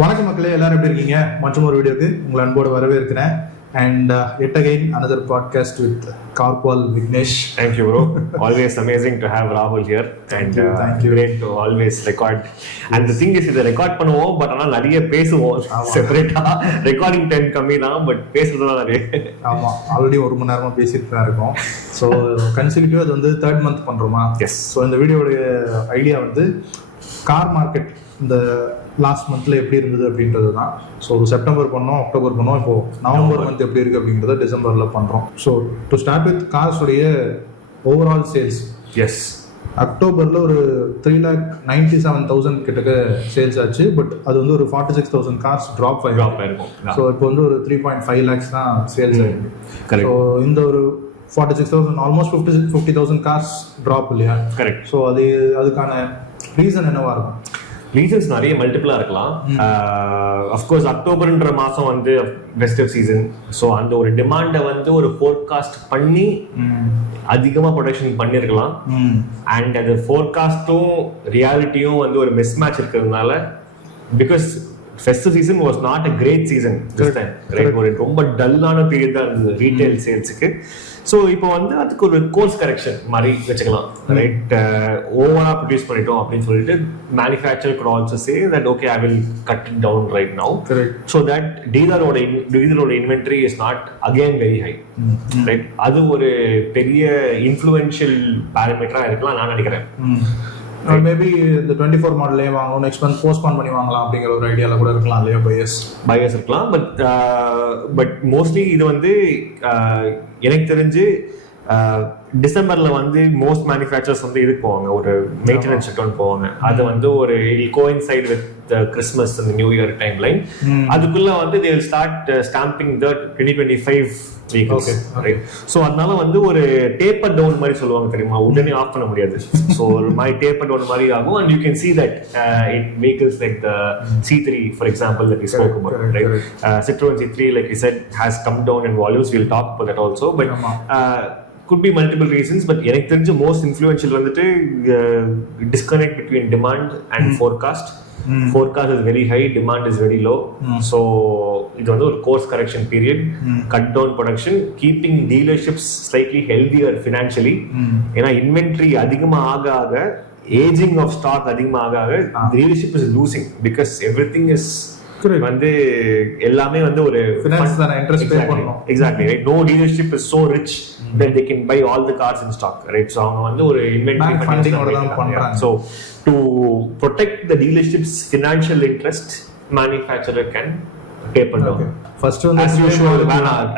வணக்கம் மக்களே, எல்லாரும் எப்படி இருக்கீங்க? மற்றும் ஒரு வீடியோக்கு உங்களை அன்போடு வரவேற்கிறேன். And yet again another podcast with Carpal Vignesh. Thank you, bro. Always amazing to have Rahul here. Thank you. Great to always record. And the thing is, இதை ரெக்கார்ட் பண்ணுவோம், பட் ஆனால் நிறைய பேசுவோம். செப்பரேட்டா ரெக்கார்டிங் டைம் கம்மி தான், but பேசுறதுலாம் நிறைய. ஆமாம், already 1 மணி நேரமாக பேசிட்டு தான் இருக்கோம். ஸோ கன்சிக்யூட்டிவ் அது வந்து 3rd month பண்ணுறோமா? எஸ். ஸோ இந்த வீடியோடைய ஐடியா வந்து கார் மார்க்கெட் இந்த லாஸ்ட் மந்த்ல எப்படி இருந்தது அப்படின்றது தான். ஸோ செப்டம்பர் பண்ணோம், அக்டோபர் பண்ணோம், இப்போ நவம்பர் மந்த் எப்படி இருக்கு அப்படிங்கிறத டிசம்பர்ல பண்றோம். ஸோ டு ஸ்டார்ட் வித் கார்ஸுடைய ஓவரால் சேல்ஸ். எஸ், அக்டோபர்ல ஒரு 3,97,000 கிட்டக்க சேல்ஸ் ஆச்சு. பட் அது வந்து ஒரு 46,000 கார்ஸ் ட்ராப் ஆயிருக்கும். ஸோ இப்போ வந்து ஒரு 3.5 lakhs தான் சேல்ஸ் ஆயிருக்கு. ஸோ இந்த ஒரு 46,000 ஆல்மோஸ்ட் 50,000 கார்ஸ் ட்ராப் இல்லையா? கரெக்ட். ஸோ அதுக்கான ரீசன் என்னவா இருக்கும்? ரீசன்ஸ் நிறைய மல்டிபிளா இருக்கலாம். அஃப்கோர்ஸ் அக்டோபர்ன்ற மாசம் வந்து ஃபெஸ்டிவ் சீசன். ஸோ அந்த ஒரு டிமாண்டை வந்து ஒரு ஃபோர்காஸ்ட் பண்ணி அதிகமாக ப்ரொடக்ஷன் பண்ணியிருக்கலாம். அண்ட் அந்த ஃபோர்காஸ்ட்டும் ரியாலிட்டியும் வந்து ஒரு மிஸ் மேட்ச் இருக்கிறதுனால, because festive season was not a great season this time, right? ஒரு ரொம்ப டல்லான பீரியட் தான் இருந்தது ரீட்டைல் சேல்ஸுக்கு. ஸோ இப்போ வந்து அதுக்கு ஒரு கோர்ஸ் கரெக்ஷன் மாதிரி வச்சுக்கலாம், ரைட்? ஓவரா ப்ரொடியூஸ் பண்ணிட்டோம் அப்படின்னு சொல்லிட்டு manufacture could also say that okay, I will cut it down right now, so that டீலரோட inventory is not again very high, right? அது ஒரு பெரிய இன்ஃப்ளூயன்ஷியல் பேராமீட்டரா இருக்கலாம் நான் நினைக்கிறேன். மேபி இந்த 24 மாடலே வாங்கணும், நெக்ஸ்ட் மந்த் போஸ்ட்போன் பண்ணி வாங்கலாம் அப்படிங்கிற ஒரு ஐடியால கூட இருக்கலாம் இல்லையா? பையர்ஸ் இருக்கலாம். பட் மோஸ்ட்லி இது வந்து எனக்கு தெரிஞ்சு டிசம்பர்ல வந்து மோஸ்ட் மேனுஃபேக்சர்ஸ் வந்து இதுக்கு போவாங்க, ஒரு மெயின்டெனன்ஸ் ஷட்டவுன் போவாங்க. அது வந்து ஒரு கோயின்சைட் வித் கிறிஸ்மஸ் அந்த நியூ இயர் டைம் லைன். அதுக்குள்ள வந்து they will start stamping the 2025 vehicles, right? So அதனால வந்து ஒரு டேப்பர் டவுன் மாதிரி சொல்லுவாங்க தெரியுமா? உடனே ஆஃப் பண்ண முடியாது. ஸோ ஒரு மாதிரி டேப்பர் டவுன் மாதிரி ஆகும். And you can see that in vehicles like the C3 for example that we spoke about, right? Citroen C3, like we said, has come down in volumes. We'll talk about that also, but could be multiple reasons. But எனக்கு தெரிஞ்ச most influential வந்துட்டு disconnect between demand and forecast. Forecast is very high, demand is very low. So இது வந்து ஒரு course correction period, cut down production, keeping dealerships slightly healthier financially. ஏன்னா inventory அதிகமா ஆக aging of stock அதிகமா ஆக dealership is losing because everything is வந்து எல்லாமே வந்து ஒரு finance தான, interest pay பண்ணனும். Exactly, right? No dealership is so rich that they can buy all the cars in stock, right? So அவங்க வந்து ஒரு inventory funding ஓட தான் பண்றாங்க. So to protect the dealership's financial interest, manufacturer can taper down. First one as usual,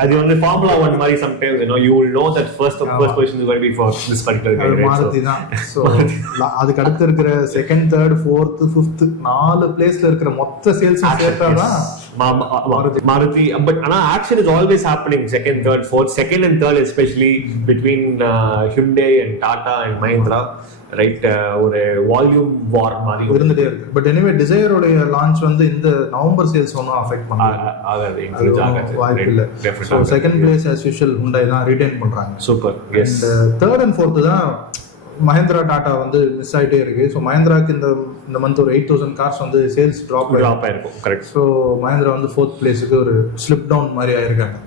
அது வந்து formula 1 மாதிரி sometimes you will know that first position is going to be for this particular guy, right? Maruti தான். So அதுக்கு அடுத்து இருக்கிற second, third, fourth, fifth 4 பிளேஸ்ல இருக்கிற மொத்த சேல்ஸ் சேர்த்தா தான் Maruti. But action is always happening second, third, fourth, second and third, especially between Hyundai and Tata and Mahindra, right? ஒரு வால்யூம் வார் மாதிரி இருந்துட்டே இருக்கு. பட் எனிவே டிசைரோட லான்ச் வந்து இந்த நவம்பர் சேல்ஸ் ஒன்னும் அஃபெக்ட் ஆகாது, என்கரேஜ் ஆகாது. வாய்ப்பு இல்ல. So second place as usual Hyundai தான் ரிட்டைன் பண்றாங்க. Super. Yes. Third and fourth தான் மஹிந்திரா டாடா வந்து மிஸ் ஆயிட்டே இருக்கு. ஸோ மஹிந்திராக்கு இந்த மந்த் ஒரு 8,000 கார்ஸ் வந்து சேல்ஸ் ட்ராப் ஆயிருக்கும். கரெக்ட். ஸோ மஹிந்திரா வந்து 4th பிளேஸுக்கு ஒரு ஸ்லிப் டவுன் மாதிரி ஆயிருக்காங்க.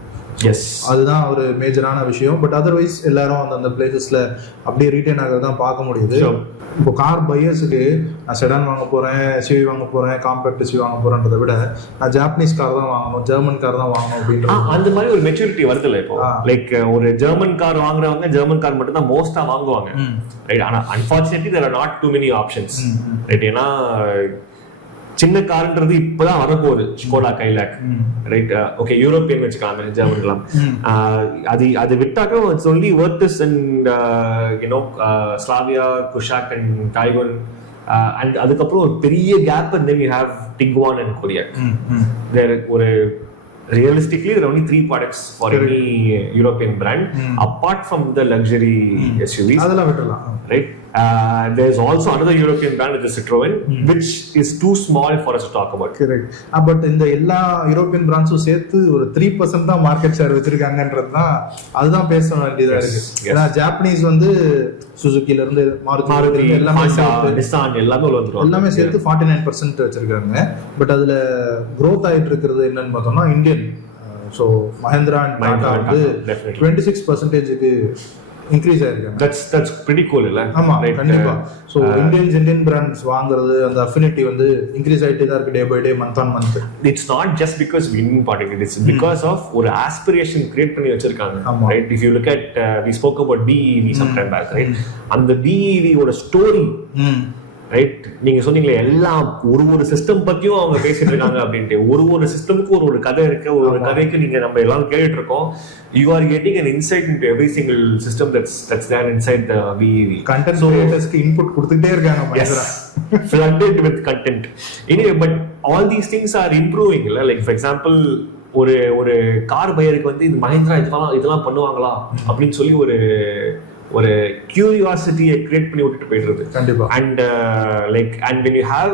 எஸ், அதுதான் ஒரு மேஜரான விஷயம். பட் அதர்வைஸ் எல்லாரும் அந்த பிளேசஸ்ல அப்படியே ரீட்டைன் ஆகிறது தான் பார்க்க முடியுது. இப்போ கார் பையர்ஸுக்கு நான் செடான் வாங்க போறேன், எஸ்யூவி வாங்க போறேன், காம்பேக்ட் எஸ்யூவி வாங்க போறேன்றதை விட நான் ஜாப்பனீஸ் கார் தான் வாங்கணும், ஜெர்மன் கார் தான் வாங்கணும் அப்படின்ற அந்த மாதிரி ஒரு மெச்சூரிட்டி வருதுல்ல இப்போ. லைக் ஒரு ஜெர்மன் கார் வாங்குறவங்க ஜெர்மன் கார் மட்டும் தான் மோஸ்டா வாங்குவாங்க, ரைட்? ஆனா unfortunately there are not too many options, right? ஏன்னா சின்ன கார்ன்றது இப்பதான் வரப்போகுது, Skoda Kylaq, right? Okay, European வச்சுக்கலாம், ஜெர்மன்லாம். அது விட்டாக்க it's only Virtus and Slavia, Kushaq and Taigun. And அதுக்கப்புறம் ஒரு பெரிய gap, and then you have Tiguan and Kodiaq. ஒரு realistically there are only 3 products for any European brand apart from the luxury SUVs, அதெல்லாம் விட்டுறலாம், right? There's also another European brand, which is Citroen, which is too small for us to talk about. Correct. But இந்த எல்லா European பிராண்ட்ஸும் சேர்த்து ஒரு 3% தான் market share வச்சிருக்காங்கன்றது தான், அதுதான் பேச வேண்டியதா இருக்கு. ஏன்னா ஜாப்பனீஸ் வந்து சுசுகில இருந்து மாருதி எல்லாமே நிசான் எல்லாமே சேர்த்து 49% வச்சிருக்காங்க. பட் அதுல growth ஆயிட்டு இருக்கிறது என்னன்னு பார்த்தோம்னா Indian, so Mahindra and Tata வந்து 26%க்கு இன்க்ரீஸ் ஆயிருக்காங்க. That's pretty cool இல்ல? ஆமா கண்டிப்பா. சோ இந்தியன் பிராண்ட்ஸ் வாங்குறது அந்த அஃபினிட்டி வந்து இன்க்ரீஸ் ஆயிட்டே தான் இருக்கு, day by day, month on month. It's not just because we didn't participate, it's because of ஒரு aspiration create பண்ணி வச்சிருக்காங்க. Right? If you look at we spoke about BEV sometime back, right? அந்த BEV ஓட story, right, நீங்க சொன்னீங்களே எல்லாம் ஒரு system பத்தியும் அவங்க பேசிட்டு இருக்காங்க அப்படின்ட்டு. ஒரு சிஸ்டமுக்கு ஒரு கதை இருக்கு, ஒரு கதைக்கு நீங்க நம்ம எல்லாரும் கேட்டுட்டு இருக்கோம். You are getting an insight into every single system that's there inside the BEV. Content creatorsக்கு input கொடுத்துட்டே இருக்காங்க Mahindra. Flooded with content. Anyway, but all these things are improving இல்ல? Like for example, ஒரு கார் பையருக்கு வந்து இது மஹிந்திரா இதெல்லாம் பண்ணுவாங்களா அப்படின்னு சொல்லி ஒரு கியூரியாசிட்டியை கிரியேட் பண்ணி விட்டுட்டு போயிடுறது. கண்டிப்பா. And and when you have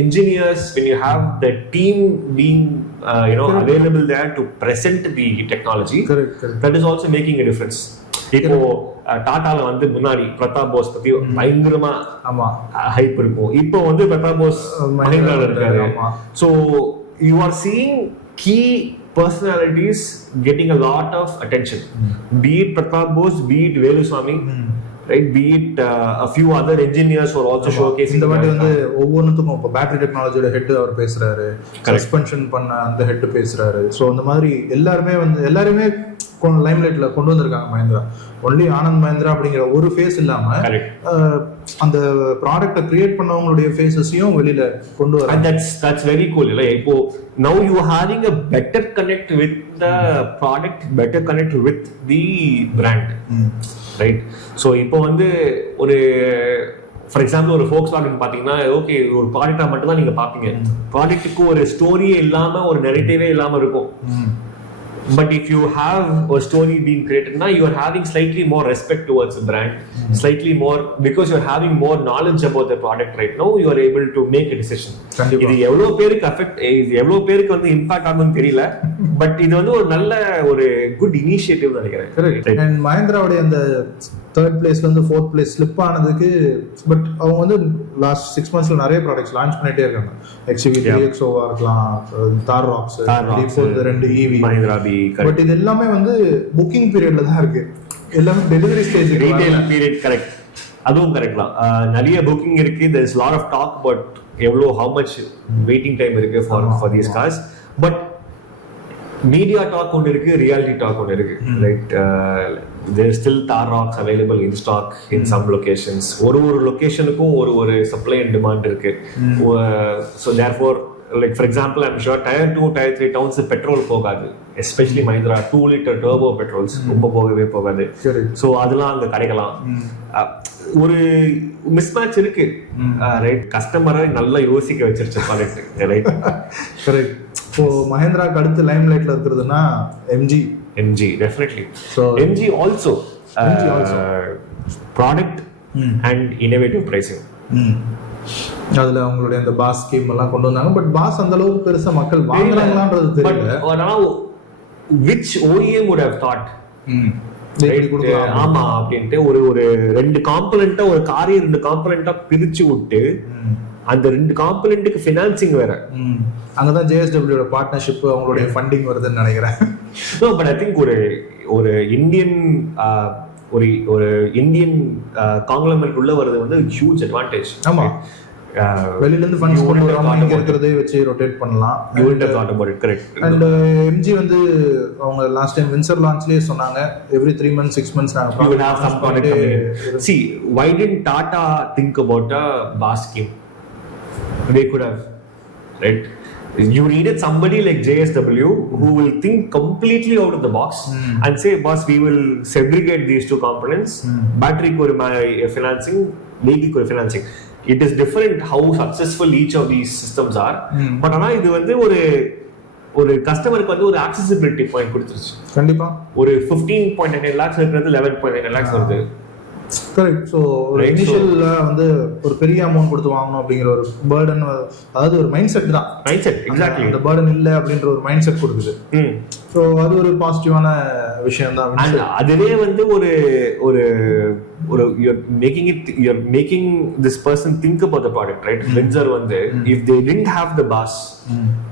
engineers, when you have the team being available there to present the technology, correct. That is also making a difference. இப்போ டாடால வந்து முன்னாடி பிரதாப் போஸ் பத்தி பயங்கரமா ஹைப் இருக்கும். இப்போ வந்து பிரதாப் போஸ் மஹிந்திரால இருக்காரு. So you are seeing key personalities getting a lot of attention. Be it Pratap Bose, be it Veluswamy, right? Be it a few other engineers who are also showcasing. இந்த வாட்டி வந்து ஒவ்வொன்றுத்துக்கும் இப்போ பேட்டரி டெக்னாலஜியோட ஹெட் அவர் பேசுறாரு, suspension பண்ண அந்த head பேசுறாரு. So அந்த மாதிரி எல்லாருமே லைம்லைட்ல கொண்டு வந்திருக்காங்க மஹிந்திரா. ஒன்லி ஆனந்த் மஹிந்திரா அப்படிங்கிற ஒரு ஃபேஸ் இல்லாம அந்த ப்ராடக்ட்டை கிரியேட் பண்ணவங்களுடைய ஃபேஸஸையும் வெளியில கொண்டு வர. That's very cool இல்ல? இப்போ now you are having a better connect with the product, better connect with the brand, right? So இப்போ வந்து ஒரு ஃபார் எக்ஸாம்பிள் ஒரு Volkswagen பாத்தீங்கன்னா, ஓகே ஒரு ப்ராடக்டா மட்டும் தான் நீங்க பாப்பீங்க. ப்ராடக்ட்டுக்கு ஒரு ஸ்டோரியே இல்லாம ஒரு நெரேட்டிவே இல்லாம இருக்கும். But if you have a story being created now, you are having slightly more respect towards the brand, slightly more, because you are having more knowledge about the product right now, you are able to make a decision. இது எவ்வளவு பேருக்கு affect, இது எவ்வளவு பேருக்கு வந்து impact ஆகும்னு தெரியல, but இது வந்து ஒரு நல்ல ஒரு குட் இனிஷியேட்டிவ் நினைக்கிறேன். அண்ட் மஹிந்திராவுடைய அந்த தேர்ட் பிளேஸ்ல இருந்து ஃபோர்த் பிளேஸ் ஸ்லிப் ஆனதுக்கு, பட் அவங்க வந்து லாஸ்ட் 6 monthsல நிறைய ப்ராடக்ட்ஸ் லான்ச் பண்ணிட்டே இருக்காங்க. XUV 3XO-வா இருக்கலாம், தார் ராக்ஸ், இப்போ 2 EV மஹிந்திரா பி. பட் இது எல்லாமே வந்து புக்கிங் பீரியட்ல தான் இருக்கு, எல்லாமே delivery stage, retail period. Correct, அதுவும் கரெக்ட் தான். நிறைய புக்கிங் இருக்கு. there is a lot of talk about எவ்வளோ how much waiting time இருக்கு for these cars. But media talk ஒன்று இருக்கு, ரியாலிட்டி டாக் ஒன்று இருக்கு, right? there is still tar rocks available in stock in some locations. ஒரு லொகேஷனுக்கும் ஒரு supply and demand இருக்கு. so therefore, like for example, I'm sure tier 2 tier 3 towns petrol போகாது, especially Mahindra 2 liter turbo petrols ரொம்ப போகாது. so அதெல்லாம் அங்க கிடைக்கலாம். ஒரு மிஸ்மேட்ச் இருக்கு, ரைட்? கஸ்டமரை நல்லா யோசிக்க வச்சிருச்சு ப்ராடக்ட், ரைட்? கரெக்ட். இப்போ மஹிந்திராக்கு அடுத்து லைம்லைட்ல இருக்கிறதுனா MG definitely. So MG also product and innovative pricing. அதுல அவங்களுடைய அந்த பாஸ் ஸ்கீம் எல்லாம் கொண்டு வந்தாங்க. பட் பாஸ் அந்த அளவுக்கு பெருசா மக்கள் வாங்குறாங்களான்றது தெரியல. ஆனா which OEM would have thought ஆமா அப்படின்ட்டு ஒரு 2 காம்பனன்ட்டா, ஒரு காரை 2 காம்பனன்ட்டா பிரிச்சு விட்டு அந்த 2 காம்பனன்ட்டுக்கு ஃபினான்சிங் வேற. அங்கதான் JSW ஓட பார்ட்னர்ஷிப், அவங்களுடைய ஃபண்டிங் வருதுன்னு நினைக்கிறேன். No, but I think ஒரு இந்தியன் ஒரு இந்தியன் காங்கிளமேட் உள்ள வரது வந்து ஹியூஜ் அட்வான்டேஜ். ஆமா, வெளியில இருந்து ஃபண்ட்ஸ் கொண்டு வராம இங்க இருக்கிறதே வச்சு ரொட்டேட் பண்ணலாம். You would have thought about it, correct? And MG வந்து அவங்க லாஸ்ட் டைம் வின்சர் லான்ச்லயே சொன்னாங்க, every 3 months 6 months you will have some product coming in. See, why didn't Tata think about a BAS scheme? They could have, right? You needed somebody like JSW who will think completely out of the box and say, boss, we will segregate these 2 components. Battery ko financing, vehicle ko financing. It is different how successful each of these systems are. But ana idu vandu ஒரு கஸ்டமருக்கு வந்து ஒரு accessibility point கொடுத்துருச்சு. கண்டிப்பா. ஒரு 15.9 lakhs இருக்கிறது 11.9 lakhs வருது. Correct. So ஒரு இனிஷியல்ல வந்து ஒரு பெரிய அமௌண்ட் கொடுத்து வாங்கணும் அப்படிங்கிற ஒரு பேர்டன், அதாவது ஒரு மைண்ட் செட் தான். Mind set exactly. அந்த பேர்டன் இல்லை அப்படின்ற ஒரு மைண்ட் செட் கொடுக்குது. ஸோ அது ஒரு பாசிட்டிவான விஷயம் தான். அதுவே வந்து ஒரு ஒரு ஒரு you're making this person think about the product, right? Windsor வந்து if they didn't have the bus,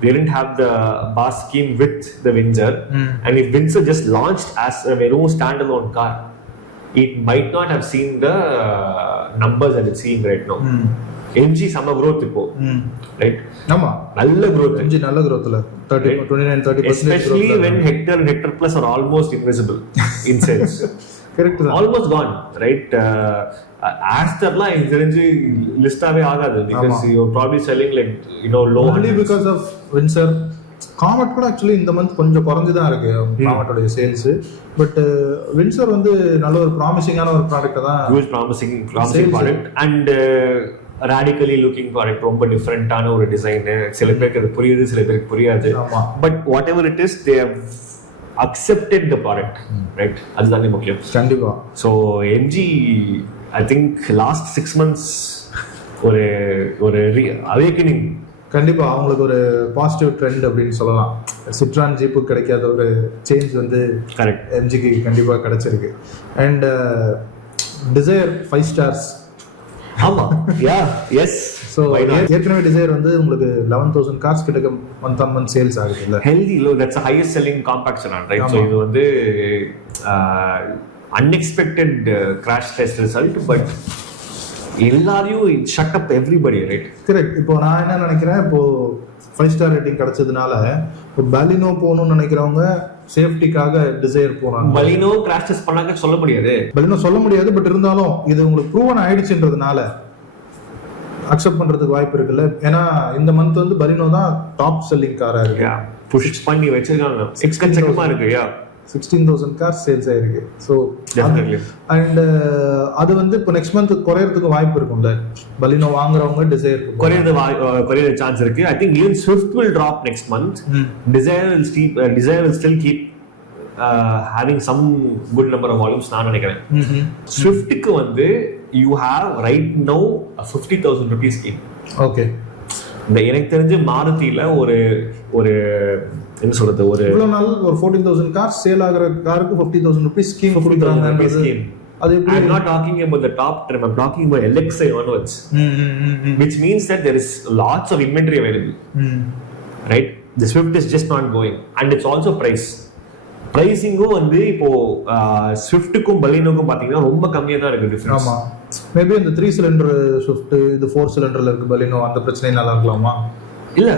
they didn't have the bus scheme with the Windsor, and if Windsor just launched as a very standalone car, it might not have seen the numbers that it's seeing right now. MG sama growth ipo, right? ஆமா, நல்ல growth. MG நல்ல growthல 29-30% especially when Hector and Hector Plus are almost invisible in sales. Correct, almost gone, right? Asterla எனக்கு தெரிஞ்சு லிஸ்டாவே ஆகாது because you're probably selling like, you know, low only because of Windsor. Comet கூட actually இந்த month கொஞ்சம் குறைஞ்சு தான் இருக்கு காமெட்டோட sales. But Windsor வந்து நல்ல ஒரு ப்ராமிசிங்கான ஒரு ப்ராடக்ட் தான். Huge promising product and radically looking product. ரொம்ப டிஃப்ரெண்டான ஒரு டிசைன். சில பேருக்கு அது புரியுது, சில பேருக்கு புரியாது. But whatever it is, they have accepted the product, right? அதுதான் முக்கியம். கண்டிப்பா. So MG I think last 6 months ஒரு ஒரு அவேக்கனிங். கண்டிப்பா அவங்களுக்கு ஒரு பாசிட்டிவ் ட்ரெண்ட் அப்படின்னு சொல்லலாம். சிட்ரான் ஜீப்பு கிடைக்காத ஒரு சேஞ்ச் வந்து கரெக்ட் எம்ஜிக்கு கண்டிப்பா கிடைச்சிருக்கு. And Dzire 5 stars. ஆமா, யா, எஸ். ஸோ ஏற்கனவே டிசைர் வந்து உங்களுக்கு 11,000 கார்ஸ் கிட்ட மந்த் சேல்ஸ் ஆகுது இல்ல? Healthy low, that's a highest selling compact sedan, right? So இது வந்து unexpected crash test result, but எல்லாரையும் shut up everybody, right? Correct. இப்போ நான் என்ன நினைக்கிறேன், இப்போ 5 star ரேட்டிங் கிடைச்சதுனால இப்போ பாலினோ போகணும்னு நினைக்கிறவங்க சேஃப்டிக்காக டிசைர் போறாங்க. பாலினோ கிராஷ் டெஸ்ட் பண்ணாங்க சொல்ல முடியாது, பாலினோ சொல்ல முடியாது. பட் இருந்தாலும் இது உங்களுக்கு ப்ரூவன் ஆயிடுச்சுன்றதுனால அக்செப்ட் பண்றதுக்கு வாய்ப்பு இருக்குல்ல. ஏன்னா இந்த மந்த் வந்து பாலினோ தான் டாப் செல்லிங் காரா இருக்கு. புஷ் பண்ணி வச்சிருக்காங்க. 6 இருக்கு. யா, 16,000 கார்ஸ் சேல்ஸ் ஆயிருக்கு. ஸோ அண்ட் அது வந்து இப்போ நெக்ஸ்ட் மந்த் குறையறதுக்கு வாய்ப்பு இருக்கும்ல. பலினோ வாங்குறவங்க டிசைர் குறைய சான்ஸ் இருக்கு. I think even Swift will drop next month. Dzire will still keep having some good number of volumes நான் நினைக்கிறேன். ஸ்விஃப்ட்க்கு வந்து you have right now a 50,000 rupees scheme. Okay. இந்த எனக்கு தெரிஞ்சு மாருதியில ஒரு ஒரு என்ன சொல்றது, ஒரு இவ்வளவு நாள் ஒரு 14,000 கார் சேல் ஆகுற காருக்கு 50,000 rupees ஸ்கீம் கொடுக்குறாங்க. அது I'm not talking about the top trim, I'm talking about LXi onwards, which means that there is lots of inventory available, right? The Swift is just not going, and it's also pricing-ம் வந்து இப்போ ஸ்விஃப்ட்டுக்கும் பலினோக்கும் பாத்தீங்கன்னா ரொம்ப கம்மியா தான் இருக்கு difference. ஆமா, maybe இந்த 3 cylinder Swift இது 4 cylinderல இருக்கு பலினோ, அந்த பிரச்சனை நல்லா இருக்கலாமா? இல்ல,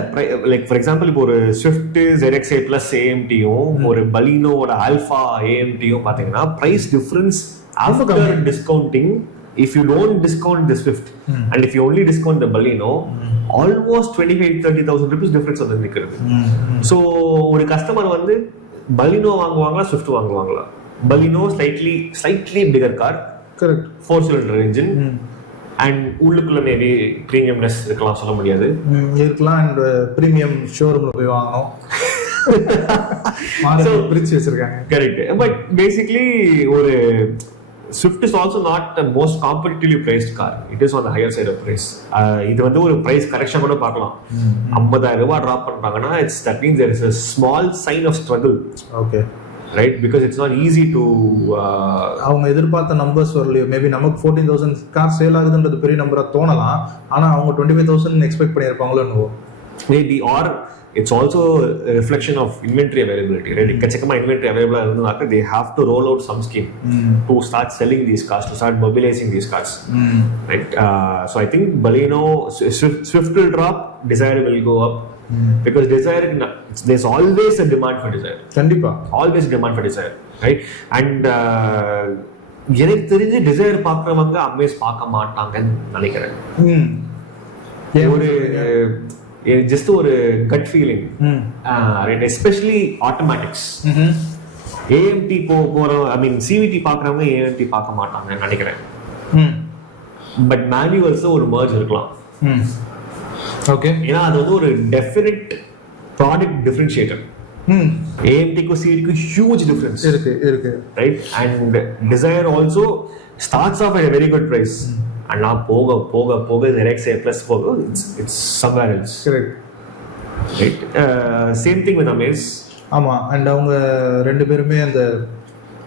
லைக் ஃபார் எக்ஸாம்பிள் இப்போ ஒரு ஸ்விஃப்ட் ZXi plus AMTயும் ஒரு பலினோட ஆல்பா AMTயும் பாத்தீங்கன்னா price difference after discounting, if you don't discount the Swift and if you only discount the Baleno, almost 25,000-30,000 rupees difference வந்து நிக்கிறது. So ஒரு கஸ்டமர் வந்து Baleno வாங்குவாங்களா Swift வாங்குவாங்களா? Baleno slightly bigger car, correct, 4 cylinder engine, and உள்ளுக்குள்ள maybe பிரீமியம்னஸ் இருக்கலாம், சொல்ல முடியாது, இருக்கலாம். And premium ஷோரூம்ல போய் வாங்கணும், பிரிச்சு வச்சிருக்காங்க. கரெக்ட். பட் பேசிக்கலி ஒரு Swift is also not the most competitively priced car. It is on the higher side of price. இது வந்து ஒரு price correction கூட பார்க்கலாம். 50,000 ரூபாய் drop பண்றாங்கன்னா that means there is a small sign of struggle. Okay. Right? Because it's not easy to அவங்க எதிர்பார்த்த numbers வரலையோ. மேபி நமக்கு 14,000 கார் சேல் ஆகுதுன்றது பெரிய நம்பரா தோணலாம், ஆனா அவங்க 25,000 எக்ஸ்பெக்ட் பண்ணியிருப்பாங்களோ என்னவோ. Maybe, or it's also a reflection of inventory availability, right? எக்கச்சக்கமா inventory available இருந்தாக்க they have to roll out some scheme to start selling these cars, to start mobilizing these cars, right? So I think Baleno, Swift will drop, Dzire will go up, because Dzire, there's always a demand for Dzire. கண்டிப்பா, always demand for Dzire, right? And எனக்கு தெரிஞ்சு Dzire பார்க்கறவங்க amaze பார்க்க மாட்டாங்கன்னு நினைக்கிறேன். ஒரு just ஒரு gut feeling, right? Especially automatics. AMT போற, I mean CVT பார்க்கறவங்க AMT பார்க்க மாட்டாங்கன்னு நினைக்கிறேன். பட் மேனுவல்ஸ் ஒரு merge இருக்கலாம். ஓகே. ஏன்னா அது வந்து ஒரு டெஃபினட் ப்ராடக்ட் டிஃபரன்ஷியேட்டர். AMTக்கும் CVTக்கும் ஹியூஜ் டிஃபரன்ஸ் இருக்கு, right? And Dzire also starts off at a very good price and now போக next plus போக it's somewhere else. Correct. Right. Same thing with Amaze. ஆமா, அண்ட் அவங்க ரெண்டு பேருமே அந்த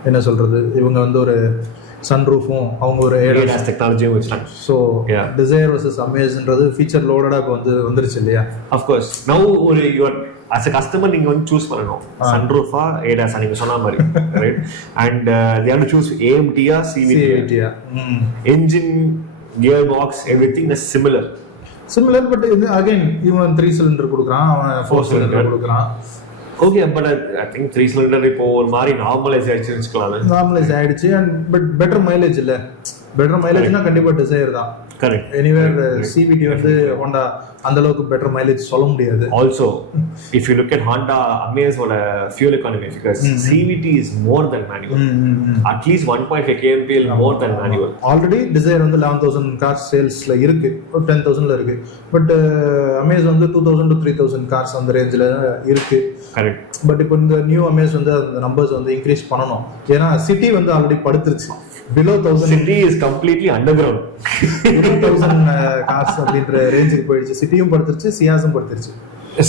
என்ன சொல்றது, இவங்க வந்து ஒரு சன்ரூஃபும் அவங்க ஒரு ADAS டெக்னாலஜியும் வச்சுட்டாங்க. ஸோ டிசைர் வர்சஸ் அமேஸ்ன்றது ஃபீச்சர் லோடடாக இப்போ வந்துருச்சு இல்லையா? அஃப்கோர்ஸ் நவ் ஒரு யுவர் as a customer நீங்க வந்து சூஸ் பண்ணணும், சன்ரூஃபா ADAS நீங்க சொன்ன மாதிரி, right? And they have to choose AMT ஆ CVT ஆ. engine, gearbox, everything is similar, but இது அகைன் இவன் 3 சிலிண்டர் கொடுக்குறான், அவன் 4 சிலிண்டர் கொடுக்குறான். Okay, but I think 3 cylinder இப்போ ஒரு மாதிரி நார்மலைஸ் ஆயிடுச்சு அண்ட் பட் பெட்டர் மைலேஜ் இல்ல. பெட்டர் மைலேஜ்னா கண்டிப்பா டிசைர் தான். கரெக்ட். எனிவேர் CVT வந்து ஹோண்டா அந்த அளவுக்கு பெட்டர் மைலேஜ் சொல்ல முடியாது. Also if you look at Honda அமேஸோட fuel economy figures, CVT is more than manual. At least 1.5 kmpl more than manual. Already Dzire வந்து 11,000 கார்ஸ் சேல்ஸ்ல இருக்கு, 10,000ல இருக்கு. பட் அமேஸ் வந்து 2,000 to 3,000 கார்ஸ் அந்த ரேஞ்சில் இருக்கு. கரெக்ட். பட் இப்போ இந்த நியூ அமேஸ் வந்து அந்த நம்பர்ஸ் வந்து இன்க்ரீஸ் பண்ணணும். ஏன்னா சிட்டி வந்து already படுத்துருச்சு. below 1000 city is completely underground. 1000 cars அப்படின்ற ரேஞ்சுக்கு போயிடுச்சு. சிட்டியும் படுத்துருச்சு, சியாஸும் படுத்துருச்சு.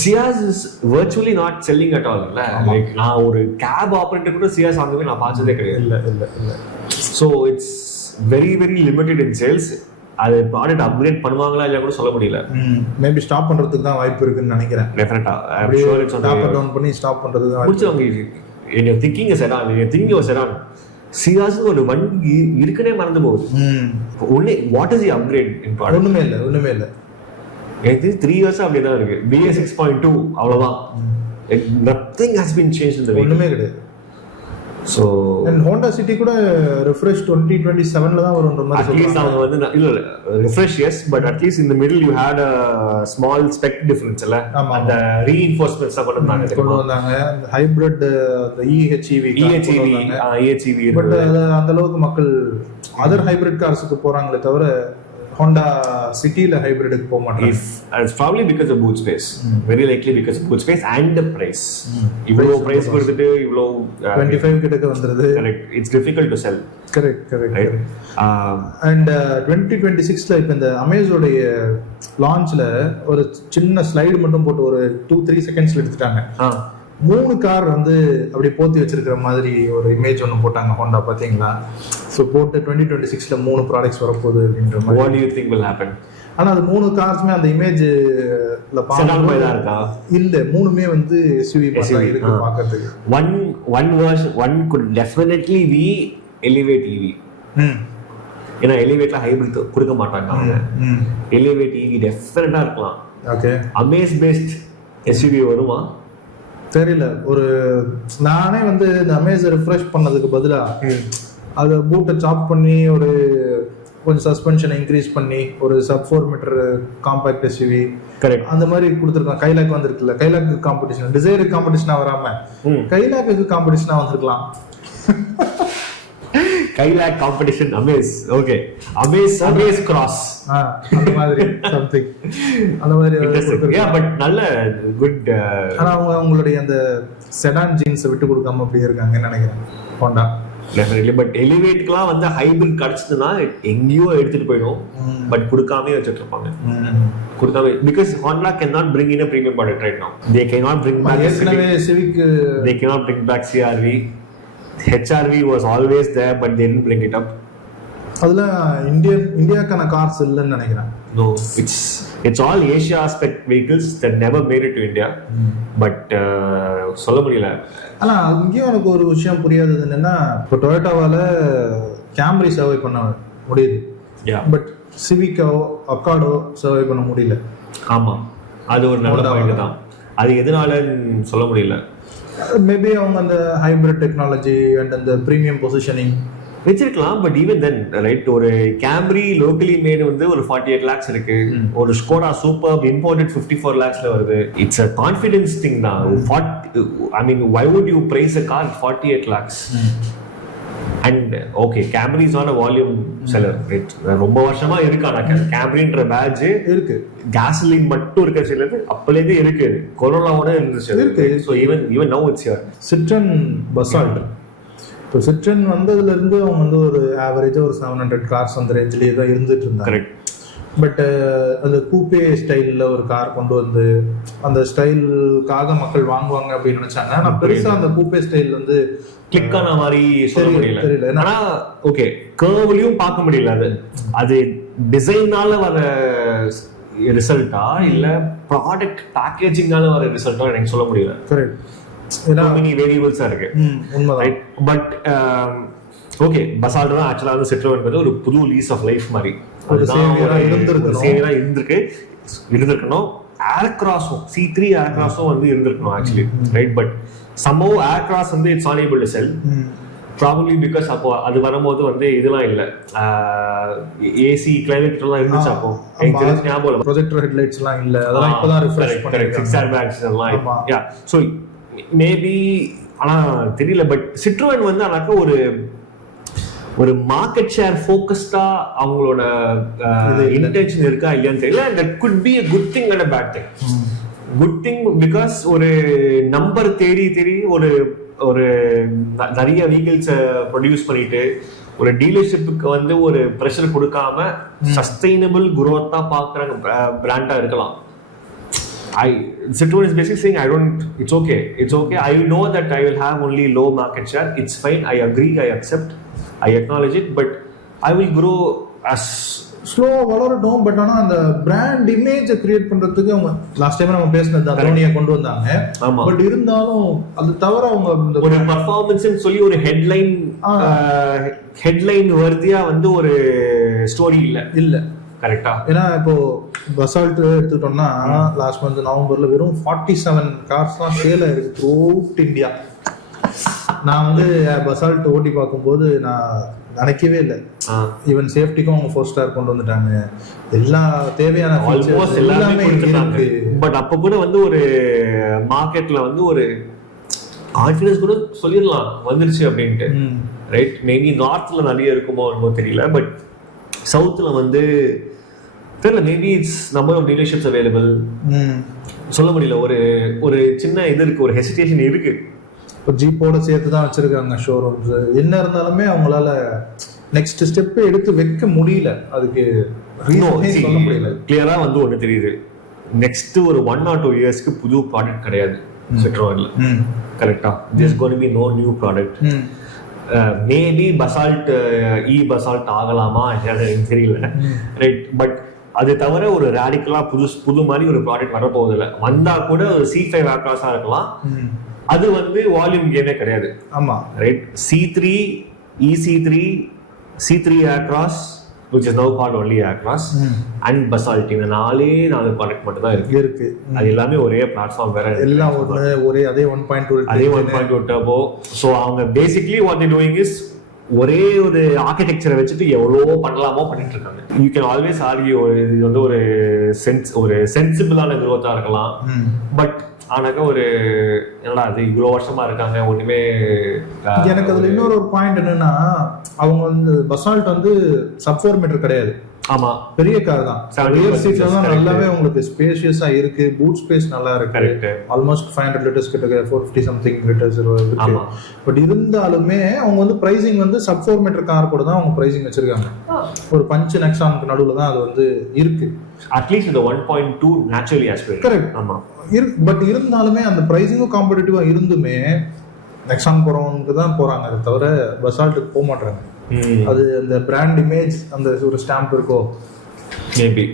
ciaz is virtually not selling at all. Like நான் ஒரு கேப் ஆபரேட்டர் கூட ciaz வாங்கவே நான் பார்த்ததே கிடையாது. இல்ல. So it's very very limited in sales. அது ப்ராடக்ட் அப்கிரேட் பண்ணுவாங்களா இல்லையா கூட சொல்ல முடியல. மேபி ஸ்டாப் பண்றதுக்கு தான் வாய்ப்பு இருக்குன்னு நினைக்கிறேன். டெஃபினட்டா I am sure it's top down பண்ணி ஸ்டாப் பண்றதுக்கு தான் முடிச்சவங்க. you're thinking a sedan, you're thinking of sedan, ciaz ஒரு வண்டி இருக்குனே மறந்து போகுது. only what is the upgrade in product? ஒண்ணுமே இல்ல. இது 3 இயர்ஸ் அப்படியே தான் இருக்கு. BS 6.2 அவ்வளவுதான். nothing has been changed in the vehicle. ஒண்ணுமே கிடையாது. So and Honda City கூட refresh 2027ல தான் வரும்ன்ற மாதிரி சொல்றாங்க. At least அவங்க வந்து இல்ல refresh yes, but at least in the middle you had a small spec difference இல்ல, அந்த reinforcements கொண்டு வந்தாங்க. ஹைபிரிட் the EHEV பட் அந்த அளவுக்கு மக்கள் அதர் ஹைபிரிட் கார்ஸ்க்கு போறாங்களே தவிர Honda சிட்டில ஹைபிரிட்க்கு போக மாட்டாங்க. It's probably because of boot space. Very likely because of boot space and the price. இவ்வளோ பிரைஸ் கொடுத்துட்டு இவ்வளோ 25 கிட்டக்க வந்துருது. Correct. It's difficult to sell. Correct. And 2026ல இப்ப இந்த அமேஸோட லான்ச்ல ஒரு சின்ன ஸ்லைடு மட்டும் போட்டு ஒரு 2-3 செகண்ட்ஸ்ல எடுத்துட்டாங்க. 3 கார் வந்து அப்படி போத்தி வச்சிருக்கிற மாதிரி ஒரு இமேஜ் ஒன்று போட்டாங்க ஹோண்டா, பார்த்தீங்களா? ஸோ போட்டு 2026ல 3 ப்ராடக்ட்ஸ் வரப்போகுது அப்படின்ற மாதிரி. What do you think will happen? ஆனால் அது 3 கார்ஸுமே அந்த இமேஜ்ல இருக்கா? இல்லை, 3மே வந்து SUV இருக்கு பார்க்கறதுக்கு. One could definitely be elevate EV. ஏன்னா எலிவேட்ல ஹைபிரிட் கொடுக்க மாட்டாங்க அவங்க. எலிவேட் EV டெஃபினட்டா இருக்கலாம். ஓகே. அமேஸ் பேஸ்ட் SUV வருமா தெரியல. ஒரு நானே வந்து இந்த அமேஸ் ரிஃப்ரெஷ் பண்ணதுக்கு பதிலா அதை பூட்டை சாப் பண்ணி ஒரு கொஞ்சம் சஸ்பென்ஷனை இன்க்ரீஸ் பண்ணி ஒரு sub-4 metre compact SUV correct அந்த மாதிரி கொடுத்துருக்கான். கைலாக் வந்திருக்குல்ல, கைலாக்கு காம்படிஷன், டிசைருக்கு காம்படிஷனா வராம கைலாக்கு காம்படிஷனா வந்திருக்கலாம். Kylaq competition Amaze. Okay, Amaze cross அந்த மாதிரி சம்திங் அந்த மாதிரி. பட் நல்ல குட். ஆனா அவங்க அவங்களுடைய அந்த செடான் ஜீன்ஸை விட்டு கொடுக்காம அப்படியே இருக்காங்கன்னு நினைக்கிறேன் ஹோண்டா. டெஃபினெட்லி. பட் எலிவேட்க்குலாம் வந்து ஹைபிரிட் கிடைச்சதுன்னா எங்கேயோ எடுத்துட்டு போயிடும். பட் கொடுக்காம வச்சுட்டு இருப்பாங்க. கொடுக்காம because Honda cannot bring in a premium product right now. They cannot bring back Civic. They cannot bring back CRV. HRV was always there, but they didn't bring it up. அதுல இந்தியாக்கான cars இல்லைன்னு நினைக்கிறேன். No, it's all Asia spec vehicles that never made it to India. But சொல்ல முடியல. ஆனா இங்கேயும் எனக்கு ஒரு விஷயம் புரியாதது என்னன்னா, இப்போ டொயோட்டாவால கேம்ரி சர்வை பண்ண முடியுது, பட் சிவிக்கோ அக்காடோ சர்வை பண்ண முடியல. ஆமா, அது ஒரு நல்ல பாயிண்ட் தான். அது எதனாலன்னு சொல்ல முடியல. மேபி அவங்க அந்த ஹைபிரிட் டெக்னாலஜி அண்ட் அந்த ப்ரீமியம் பொசிஷனிங் வச்சிருக்கலாம். பட் ஈவன் தென் ரைட், ஒரு கேம்ரி லோக்கலி மேட் வந்து ஒரு 48 lakhs இருக்கு. ஒரு ஸ்கோடா சூப்பர் இம்போர்ட்டட் 54 lakhsல வருது. இட்ஸ் a கான்ஃபிடன்ஸ் திங் தான். I mean, why would you price a car 48 lakhs? And okay, Camry is not a volume seller. ரொம்ப வருஷமா இருக்கான கேம்ரின்ற பேட்ஜ் இருக்கு. கேசலின் மட்டும் இருக்க சிலது அப்பலேருந்து இருக்கு. கொரோனாவோட இருந்துச்சு இருக்கு. So even now it's here. Citroen basalt இப்போ சிட்ரன் வந்ததுலேருந்து அவங்க வந்து ஒரு ஆவரேஜாக ஒரு 700 கார்ஸ் அந்த ரேஞ்சிலேயே தான் இருந்துட்டு இருந்தாங்க. கரெக்ட். பட் அந்த கூப்பே ஸ்டைலில் ஒரு கார் கொண்டு வந்து அந்த ஸ்டைலுக்காக மக்கள் வாங்குவாங்க அப்படின்னு நினைச்சாங்க. ஆனால் பெருசாக அந்த கூப்பே ஸ்டைல் வந்து கிளிக் ஆன மாதிரி சொல்ல முடியல. ஆனா ஓகே, கர்வ்லயும் பார்க்க முடியல. அது டிசைனால வர ரிசல்ட்டா இல்ல ப்ராடக்ட் பேக்கேஜிங்கால வர ரிசல்ட்டா எனக்கு சொல்ல முடியல. கரெக்ட். many variables இருக்கு. உண்மைதான். பட் ஓகே, பசால்ட் தான் ஆக்சுவலா வந்து சிட்ரோன்ங்கிறது ஒரு புது லீஸ் ஆஃப் லைஃப் மாதிரி சேவியரா இருந்திருக்கணும். ஏர்கிராஸும் C3 ஏர்கிராஸும் வந்து இருந்திருக்கணும் actually, right? But somehow Aircross வந்து it's not able to sell, probably because அப்போ அது வரும்போது வந்து இதெல்லாம் இல்லை, ஏசி கிளைமேட் எல்லாம் இருந்துச்சு. அப்போ எனக்கு தெரிஞ்ச ஞாபகம் இல்லை, ப்ரொஜெக்டர் ஹெட்லைட்ஸ் எல்லாம் இல்லை, அதெல்லாம் இப்பதான் ரிஃப்ரெஷ் பண்ணிருக்காங்க. 6 ஏர்பேக்ஸ் எல்லாம். யா, சோ மேபி, ஆனா தெரியல. பட் சிட்ரோன் வந்து ஆனாக்க ஒரு மார்க்கெட் ஷேர் ஃபோக்கஸ்டா அவங்களோட இன்டென்ஷன் இருக்கா இல்லையான்னு தெரியல. That could be a good thing and a bad thing. Good thing because ஒரு நம்பர் தேடி ஒரு நிறைய வெஹிக்கிள்ஸை ப்ரொடியூஸ் பண்ணிட்டு ஒரு டீலர்ஷிப்புக்கு வந்து ஒரு ப்ரெஷர் கொடுக்காம சஸ்டைனபிள் குரோத்தா பார்க்குறாங்க பிராண்டா இருக்கலாம். Citroen is basically saying, it's okay. I know that I will have only low market share. It's fine. I agree. I accept. I acknowledge it. But I will grow as slow வளரட்டும். பட் ஆனால் அந்த brand இமேஜை create பண்றதுக்கு அவங்க last time நம்ம பேசினது தோனியை கொண்டு வந்தாங்க. பட் இருந்தாலும் அது தவிர அவங்க ஒரு பர்ஃபார்மன்ஸ் சொல்லி ஒரு ஹெட்லைன் வர்தியா வந்து ஒரு ஸ்டோரி இல்ல. கரெக்டா? ஏன்னா இப்போ பசால்ட் எடுத்துக்கிட்டோம்னா லாஸ்ட் மந்த் நவம்பர்ல வெறும் 47 கார்ஸ் தான் சேல் ஆயிருக்கு த்ரூ அவுட் இந்தியா. நான் வந்து பசால்ட் ஓட்டி பார்க்கும்போது நான் நினைக்கவே இல்லை. ஈவன் சேஃப்டிக்கும் அவங்க 4 ஸ்டார் கொண்டு வந்துட்டாங்க. எல்லா தேவையான எல்லாமே இருக்கு. பட் அப்ப கூட வந்து ஒரு மார்க்கெட்ல வந்து ஒரு கான்ஃபிடன்ஸ் கூட சொல்லிடலாம் வந்துருச்சு அப்படின்ட்டு, ரைட்? மேபி நார்த்ல நிறைய இருக்குமோ என்னமோ தெரியல. பட் சவுத்ல வந்து தெரியல, maybe it's number of dealerships available, சொல்ல முடியல. ஒரு சின்ன இது இருக்கு, ஒரு ஹெசிடேஷன் இருக்கு. இப்போ ஜீப்போட சேர்த்து தான் வச்சிருக்காங்க ஷோரூம்ஸ். என்ன இருந்தாலுமே அவங்களால நெக்ஸ்ட் ஸ்டெப் எடுத்து வைக்க முடியல. அதுக்கு சொல்ல முடியல. கிளியரா வந்து ஒண்ணு தெரியுது, நெக்ஸ்ட் ஒரு 1 or 2 இயர்ஸ்க்கு புது ப்ராடக்ட் கிடையாது சிட்ரோன்ல. கரெக்டா? there's going to be no new product. Maybe Basalt Basalt ஆகலாமா எனக்கு தெரியல, ரைட்? பட் அது தவிர ஒரு ரேடிக்கலா புது மாதிரி ஒரு ப்ராடக்ட் வரப்போகுது இல்லை. வந்தா கூட ஒரு C5 ஏர்கிராஸா இருக்கலாம். அது வந்து வால்யூம் கேமே கிடையாது. ஆமா, right? C3 C3 Aircross which is now called only aircross and basalt. இந்த 4 ப்ராடக்ட் மட்டும் தான் இருக்கு. அது எல்லாமே ஒரே பிளாட்ஃபார்ம், வேற எல்லாம் ஒரே அதே 1.2 டர்போ. ஸோ அவங்க basically what they doing is ஒரே ஒரு ஆர்கிடெக்சரை வச்சுட்டு எவ்வளவோ பண்ணலாமோ பண்ணிட்டு இருக்காங்க. யூ கேன் ஆல்வேஸ் ஆர்கியூ இது வந்து ஒரு சென்சிபிளான குரோத்தா இருக்கலாம். பட் ஆனாக்கா ஒரு என்னடா அது இவ்வளோ வருஷமா இருக்காங்க ஒண்ணுமே. எனக்கு அதுல இன்னொரு பாயிண்ட் என்னன்னா, அவங்க வந்து பசால்ட் வந்து sub-4 மீட்டர் கிடையாது. ஆமா, பெரிய கார் தான். ரியர் சீட்ல தான் நல்லாவே உங்களுக்கு ஸ்பேஷியஸா இருக்கு. பூட் ஸ்பேஸ் நல்லா இருக்கு. ஆல்மோஸ்ட் 500 லிட்டர்ஸ் கிட்ட 450 சம்திங் லிட்டர்ஸ் இருக்கு. பட் இருந்தாலுமே அவங்க வந்து பிரைசிங் வந்து sub-4 மீட்டர் கார் கூட தான் அவங்க பிரைசிங் வச்சிருக்காங்க. ஒரு பஞ்ச் நெக்ஸானுக்கு நடுவுல தான் அது வந்து இருக்கு. அட்லீஸ்ட் இந்த 1.2 நேச்சுரலி ஆஸ்பிரேட். கரெக்ட். ஆமா, பட் இருந்தாலுமே அந்த பிரைசிங்கும் காம்படிட்டிவா இருந்துமே நெக்ஸான் போறவங்க தான் போறாங்க, அதை தவிர பசால்ட்டுக்கு போக மாட்டாங்க. அது அந்த பிராண்ட் இமேஜ், அந்த ஒரு ஸ்டாம்ப் இருக்கோ மேபி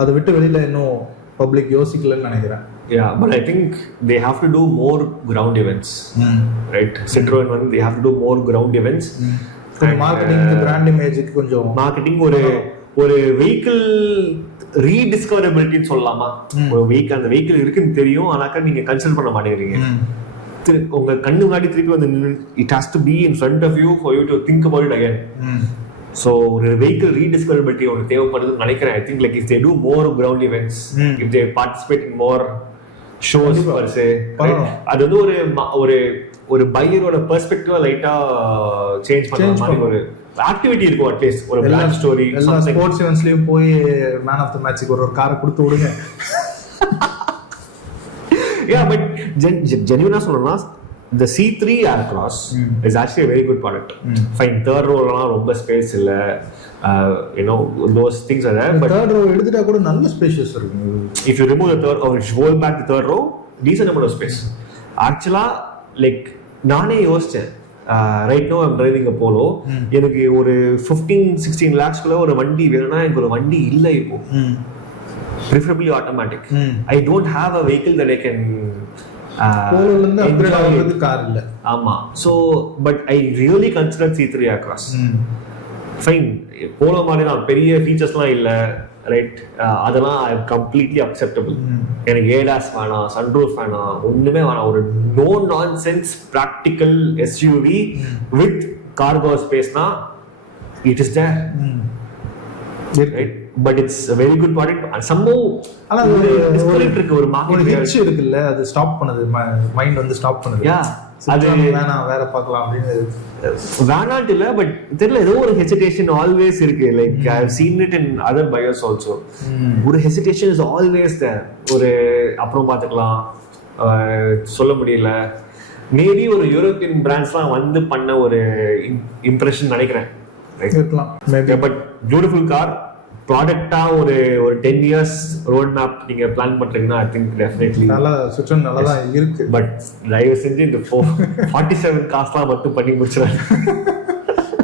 அதை விட்டு வெளியில இன்னும் பப்ளிக் யோசிக்கலன்னு நினைக்கிறேன். Yeah, but I think they have to do more ground events, right? Citroen one, they have to do more ground events. Marketing, brand இமேஜுக்கு கொஞ்சம் மார்க்கெட்டிங், ஒரு வெஹிக்கிள் ரீடிஸ்கவரபிலிட்டின்னு சொல்லலாமா? ஒரு வெஹிக்கிள், அந்த வெஹிக்கிள் இருக்குன்னு தெரியும், ஆனாக்கா நீங்க கன்சிடர் பண்ண மாட்டேங்கிறீங்க. உங்க கண்ணு முன்னாடி திருப்பி வந்து it has to be in front of you for you to think about it again. So ஒரு வெஹிக்கிள் ரீடிஸ்கவரபிலிட்டி ஒன்று தேவைப்படுதுன்னு நினைக்கிறேன். I think like if they do more ground events, if they participate in more shows per se, அது வந்து ஒரு பையரோட பெர்ஸ்பெக்டிவா லைட்டா change பண்ண மாதிரி ஒரு ஆக்டிவிட்டி இருக்கும். அட்லீஸ்ட் ஒரு பிளாக் ஸ்டோரி. எல்லா ஸ்போர்ட்ஸ் ஈவெண்ட்ஸ்லயும் போய் மேன் ஆஃப் தி மேட்ச்க்கு ஒரு காரை கொடுத்து விடுங்க. Yeah, but ஜென்யூனா சொல்லணும்னா the C3 Aircross is actually a very good product. Fine, third row la romba space illa, you know, those things are there, but third row edutha kuda nalla spacious irukku. If you remove the third or roll back the third row, decent amount of space. Actually, like நானே யோசிச்சேன், right now I'm driving a Polo, எனக்கு ஒரு 15-16 lakhs குள்ள ஒரு வண்டி வேணும்னா எனக்கு ஒரு வண்டி இல்ல இப்போ. Preferably automatic. I don't have a vehicle that I can Polo la irundha upgrade ஆகிறதுக்கு கார் இல்ல. ஆமா. So but I really consider C3 Aircross. Fine, Polo மாதிரி நான் பெரிய ஃபீச்சர்ஸ்லாம் இல்ல, ரைட், அதெல்லாம் கம்ப்ளீட்லி அக்செப்டபிள். எனக்கு ஏடாஸ் வேணாம், சன்ரூஃப் வேணாம், ஒண்ணுமே வேணாம். ஒரு no nonsense practical SUV with cargo ஸ்பேஸ்னா it is there, right? But it's a very good product. somehow ஆனா ஒரு டிஸ்கனெக்ட் இருக்கு, ஒரு மார்க்கெட் ஹிட்ச் இருக்குல்ல, அது ஸ்டாப் பண்ணுது, மைண்ட் வந்து ஸ்டாப் பண்ணுது. அது வேணாம், வேற பார்க்கலாம் அப்படின்னு வேணான்ட்டு இல்ல, பட் தெரியல, ஏதோ ஒரு ஹெசிடேஷன் ஆல்வேஸ் இருக்கு. Like I have seen it in other buyers also. ஒரு ஹெசிடேஷன் இஸ் ஆல்வேஸ் தேர். ஒரு அப்புறம் பார்த்துக்கலாம், சொல்ல முடியல. மேபி ஒரு யூரோப்பியன் பிராண்ட்ஸ்லாம் வந்து பண்ண ஒரு இம்ப்ரெஷன் நினைக்கிறேன். பட் பியூட்டிஃபுல் கார் ப்ராடக்டா ஒரு 10 இயர்ஸ் ரோட் மேப் நீங்க பிளான் பண்றீங்கன்னா ஐ திங்க் டெஃபினெட்லி நல்லா சுற்றன் நல்லா தான் இருக்கு. பட் தயவு செஞ்சு இந்த 47 காஸ்ட்லாம் மட்டும் பண்ணி முடிச்சிடுறேன்.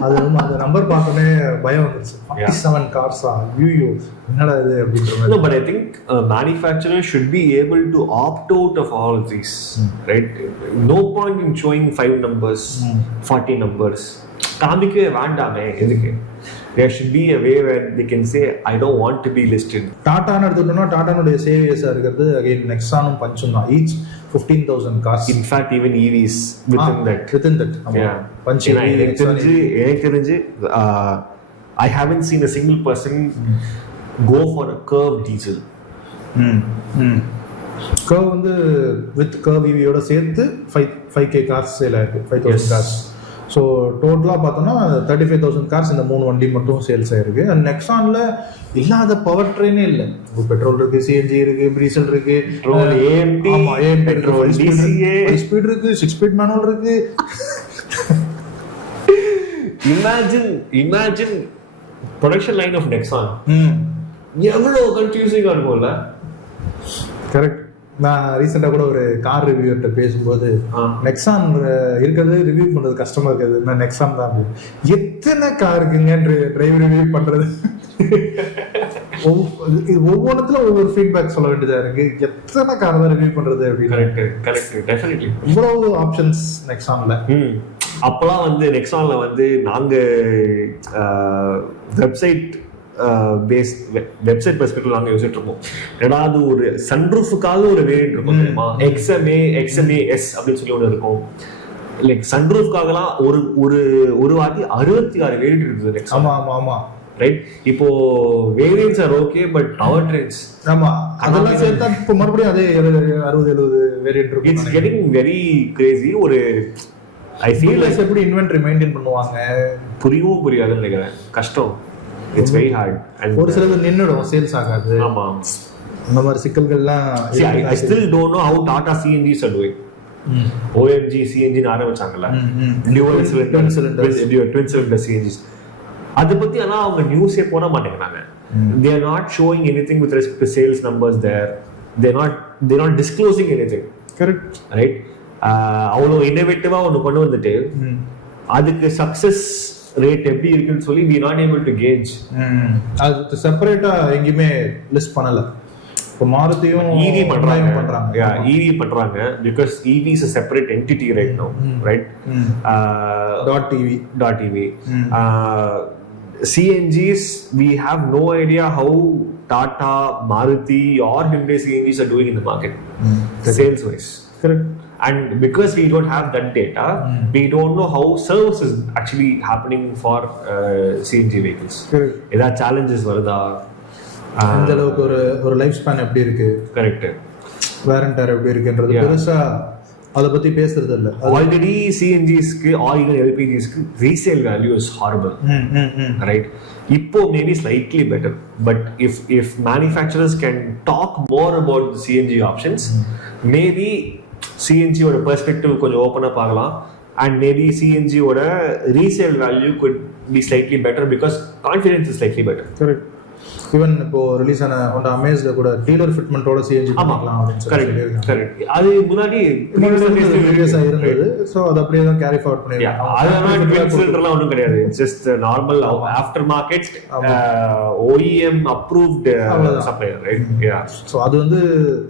அது அந்த நம்பர் பார்த்தோன்னே பயம் வந்துருச்சு. 47 கார்ஸா, ஐயோ என்னடா இது அப்படின்ற மாதிரி. No, but I think a manufacturer should be able to opt out of all of these, right? No point in showing 5 numbers, 40 numbers. காமிக்கவே வேண்டாமே, எதுக்கு? There should be a way where they can say I don't want to be listed. டாடான்னு எடுத்துட்டோம்னா டாடானுடைய சேவியஸா இருக்கிறது again நெக்ஸானும் பஞ்சும் தான். Each 15,000 cars. In fact, even EVs within that. Yeah. Punch எனக்கு தெரிஞ்சு I haven't seen a single person go for a curved diesel. Curve வந்து with curve EV-யோட சேர்த்து 5k cars sale ஆயிருக்கு, 5,000 cars. ஸோ டோட்டலாக பார்த்தோன்னா 35,000 கார்ஸ் இந்த 3 வண்டி மட்டும் சேல்ஸ் ஆயிருக்கு. அண்ட் நெக்ஸானில் இல்லாத பவர் ட்ரெயினே இல்லை. இப்போ பெட்ரோல் இருக்கு, சிஎன்ஜி இருக்கு, டீசல் இருக்கு, ஸ்பீட் இருக்கு, 6 ஸ்பீட் மேனுவல் இருக்கு. Imagine production line of Nexon எவ்வளோ கன்ஃபியூசிங்காக இருக்கும்ல. கரெக்ட். நான் ரீசெண்டாக கூட ஒரு கார் ரிவ்யூவர்கிட்ட பேசும்போது நெக்ஸான் இருக்கிறது ரிவ்யூ பண்ணுறது கஷ்டமாக இருக்குது, நான் நெக்ஸான் தான் எத்தனை கார் இருக்குங்க டிரைவ் ரிவ்யூ பண்ணுறது. இது ஒவ்வொன்றுத்துல ஒவ்வொரு ஃபீட்பேக் சொல்ல வேண்டியதாக இருக்கு. எத்தனை கார் தான் ரிவ்யூ பண்ணுறது அப்படின்னு. டெஃபினெட்லி இவ்வளவு ஆப்ஷன்ஸ் நெக்ஸான்ல. அப்போலாம் வந்து நெக்ஸான்ல வந்து நாங்கள் வெப்சைட் பெர்ஸ்பெக்டிவ் நாங்கள் யோசிச்சுட்டு இருக்கோம். ஏதாவது ஒரு சன்ரூஃபுக்காக ஒரு வேரியன்ட் இருக்கும் தெரியுமா, XMA-S அப்படின்னு சொல்லி ஒன்று இருக்கும். லைக் சன்ரூஃப்காகலாம் ஒரு வாட்டி 66 வேரியன்ட் இருக்குது நெக்ஸான். ஆமா ரைட். இப்போ variants are okay, but power trains அதெல்லாம் சேர்த்தா இப்போ மறுபடியும் அதே 60-70 வேரியன்ட் இருக்கு. It's getting very crazy. ஒரு ஐ ஃபீல் லைக் எப்படி இன்வென்டரி மெயின்டைன் பண்ணுவாங்க புரியாதுன்னு நினைக்கிறேன். கஷ்டம். It's very hard. And ஒரு சிலது நின்னுடும், சேல்ஸ் ஆகாது. ஆமா, அந்த மாதிரி சிக்கல்கள்லாம். I still don't know how Tata CNGs are doing. OMG CNG ன்னு ஆரம்பிச்சாங்கல்ல, twin cylinder CNGs. அத பத்தி ஆனா அவங்க நியூஸே போட மாட்டேங்கிறாங்க. They are not showing anything with respect to sales numbers there. They're not disclosing anything. Correct. Right? அவ்வளவு இன்னோவேட்டிவா ஒன்று கொண்டு வந்துட்டு அதுக்கு சக்சஸ் ரேட் எப்படி இருக்குன்னு சொல்லி we not able to gauge. அது செப்பரேட்டா எங்கயுமே லிஸ்ட் பண்ணல. இப்போ மாருதியும் EV பண்றாங்க. EV பண்றாங்க because EV is a separate entity right now, right? .EV. CNGs, we have no idea how Tata, Maruti or Hyundai CNGs are doing in the market, sales wise. Correct. And because we don't have that data, we don't know how service is actually happening for CNG vehicles. Is challenges வருதா, அந்த அளவுக்கு ஒரு life span எப்படி இருக்கு, correct, வாரண்டர் எப்படி இருக்குன்றது பெருசா அத பத்தி பேசுறது இல்ல. ஆல்ரெடி சிஎன்ஜிஸ்க்கு ஆர் ஈவன் எல்பிஜிஸ்க்கு resale value is horrible, right? இப்போ maybe slightly better, but if manufacturers can talk more about the CNG options, maybe சிஎன்ஜியோட பெர்ஸ்பெக்டிவ் கொஞ்சம் ஓப்பனாக பார்க்கலாம். And maybe CNG ஓட resale value could be slightly better because confidence is slightly better. Correct. Even இப்போ release ஆன Honda அமேஸ்ல கூட dealer ஃபிட்மெண்டோட CNG பண்ணலாம் அப்படின்னு சொல்லி கரெக்ட். அது முன்னாடி ப்ரீவியஸா இருந்தது. சோ அது அப்படியே தான் கேரி ஃபார்வர்ட் பண்ணிருக்காங்க. அதனால ட்வின் சிலிண்டர்லாம் ஒண்ணும் கிடையாது. Just normal after market OEM approved supplier, right? Yeah. So அது வந்து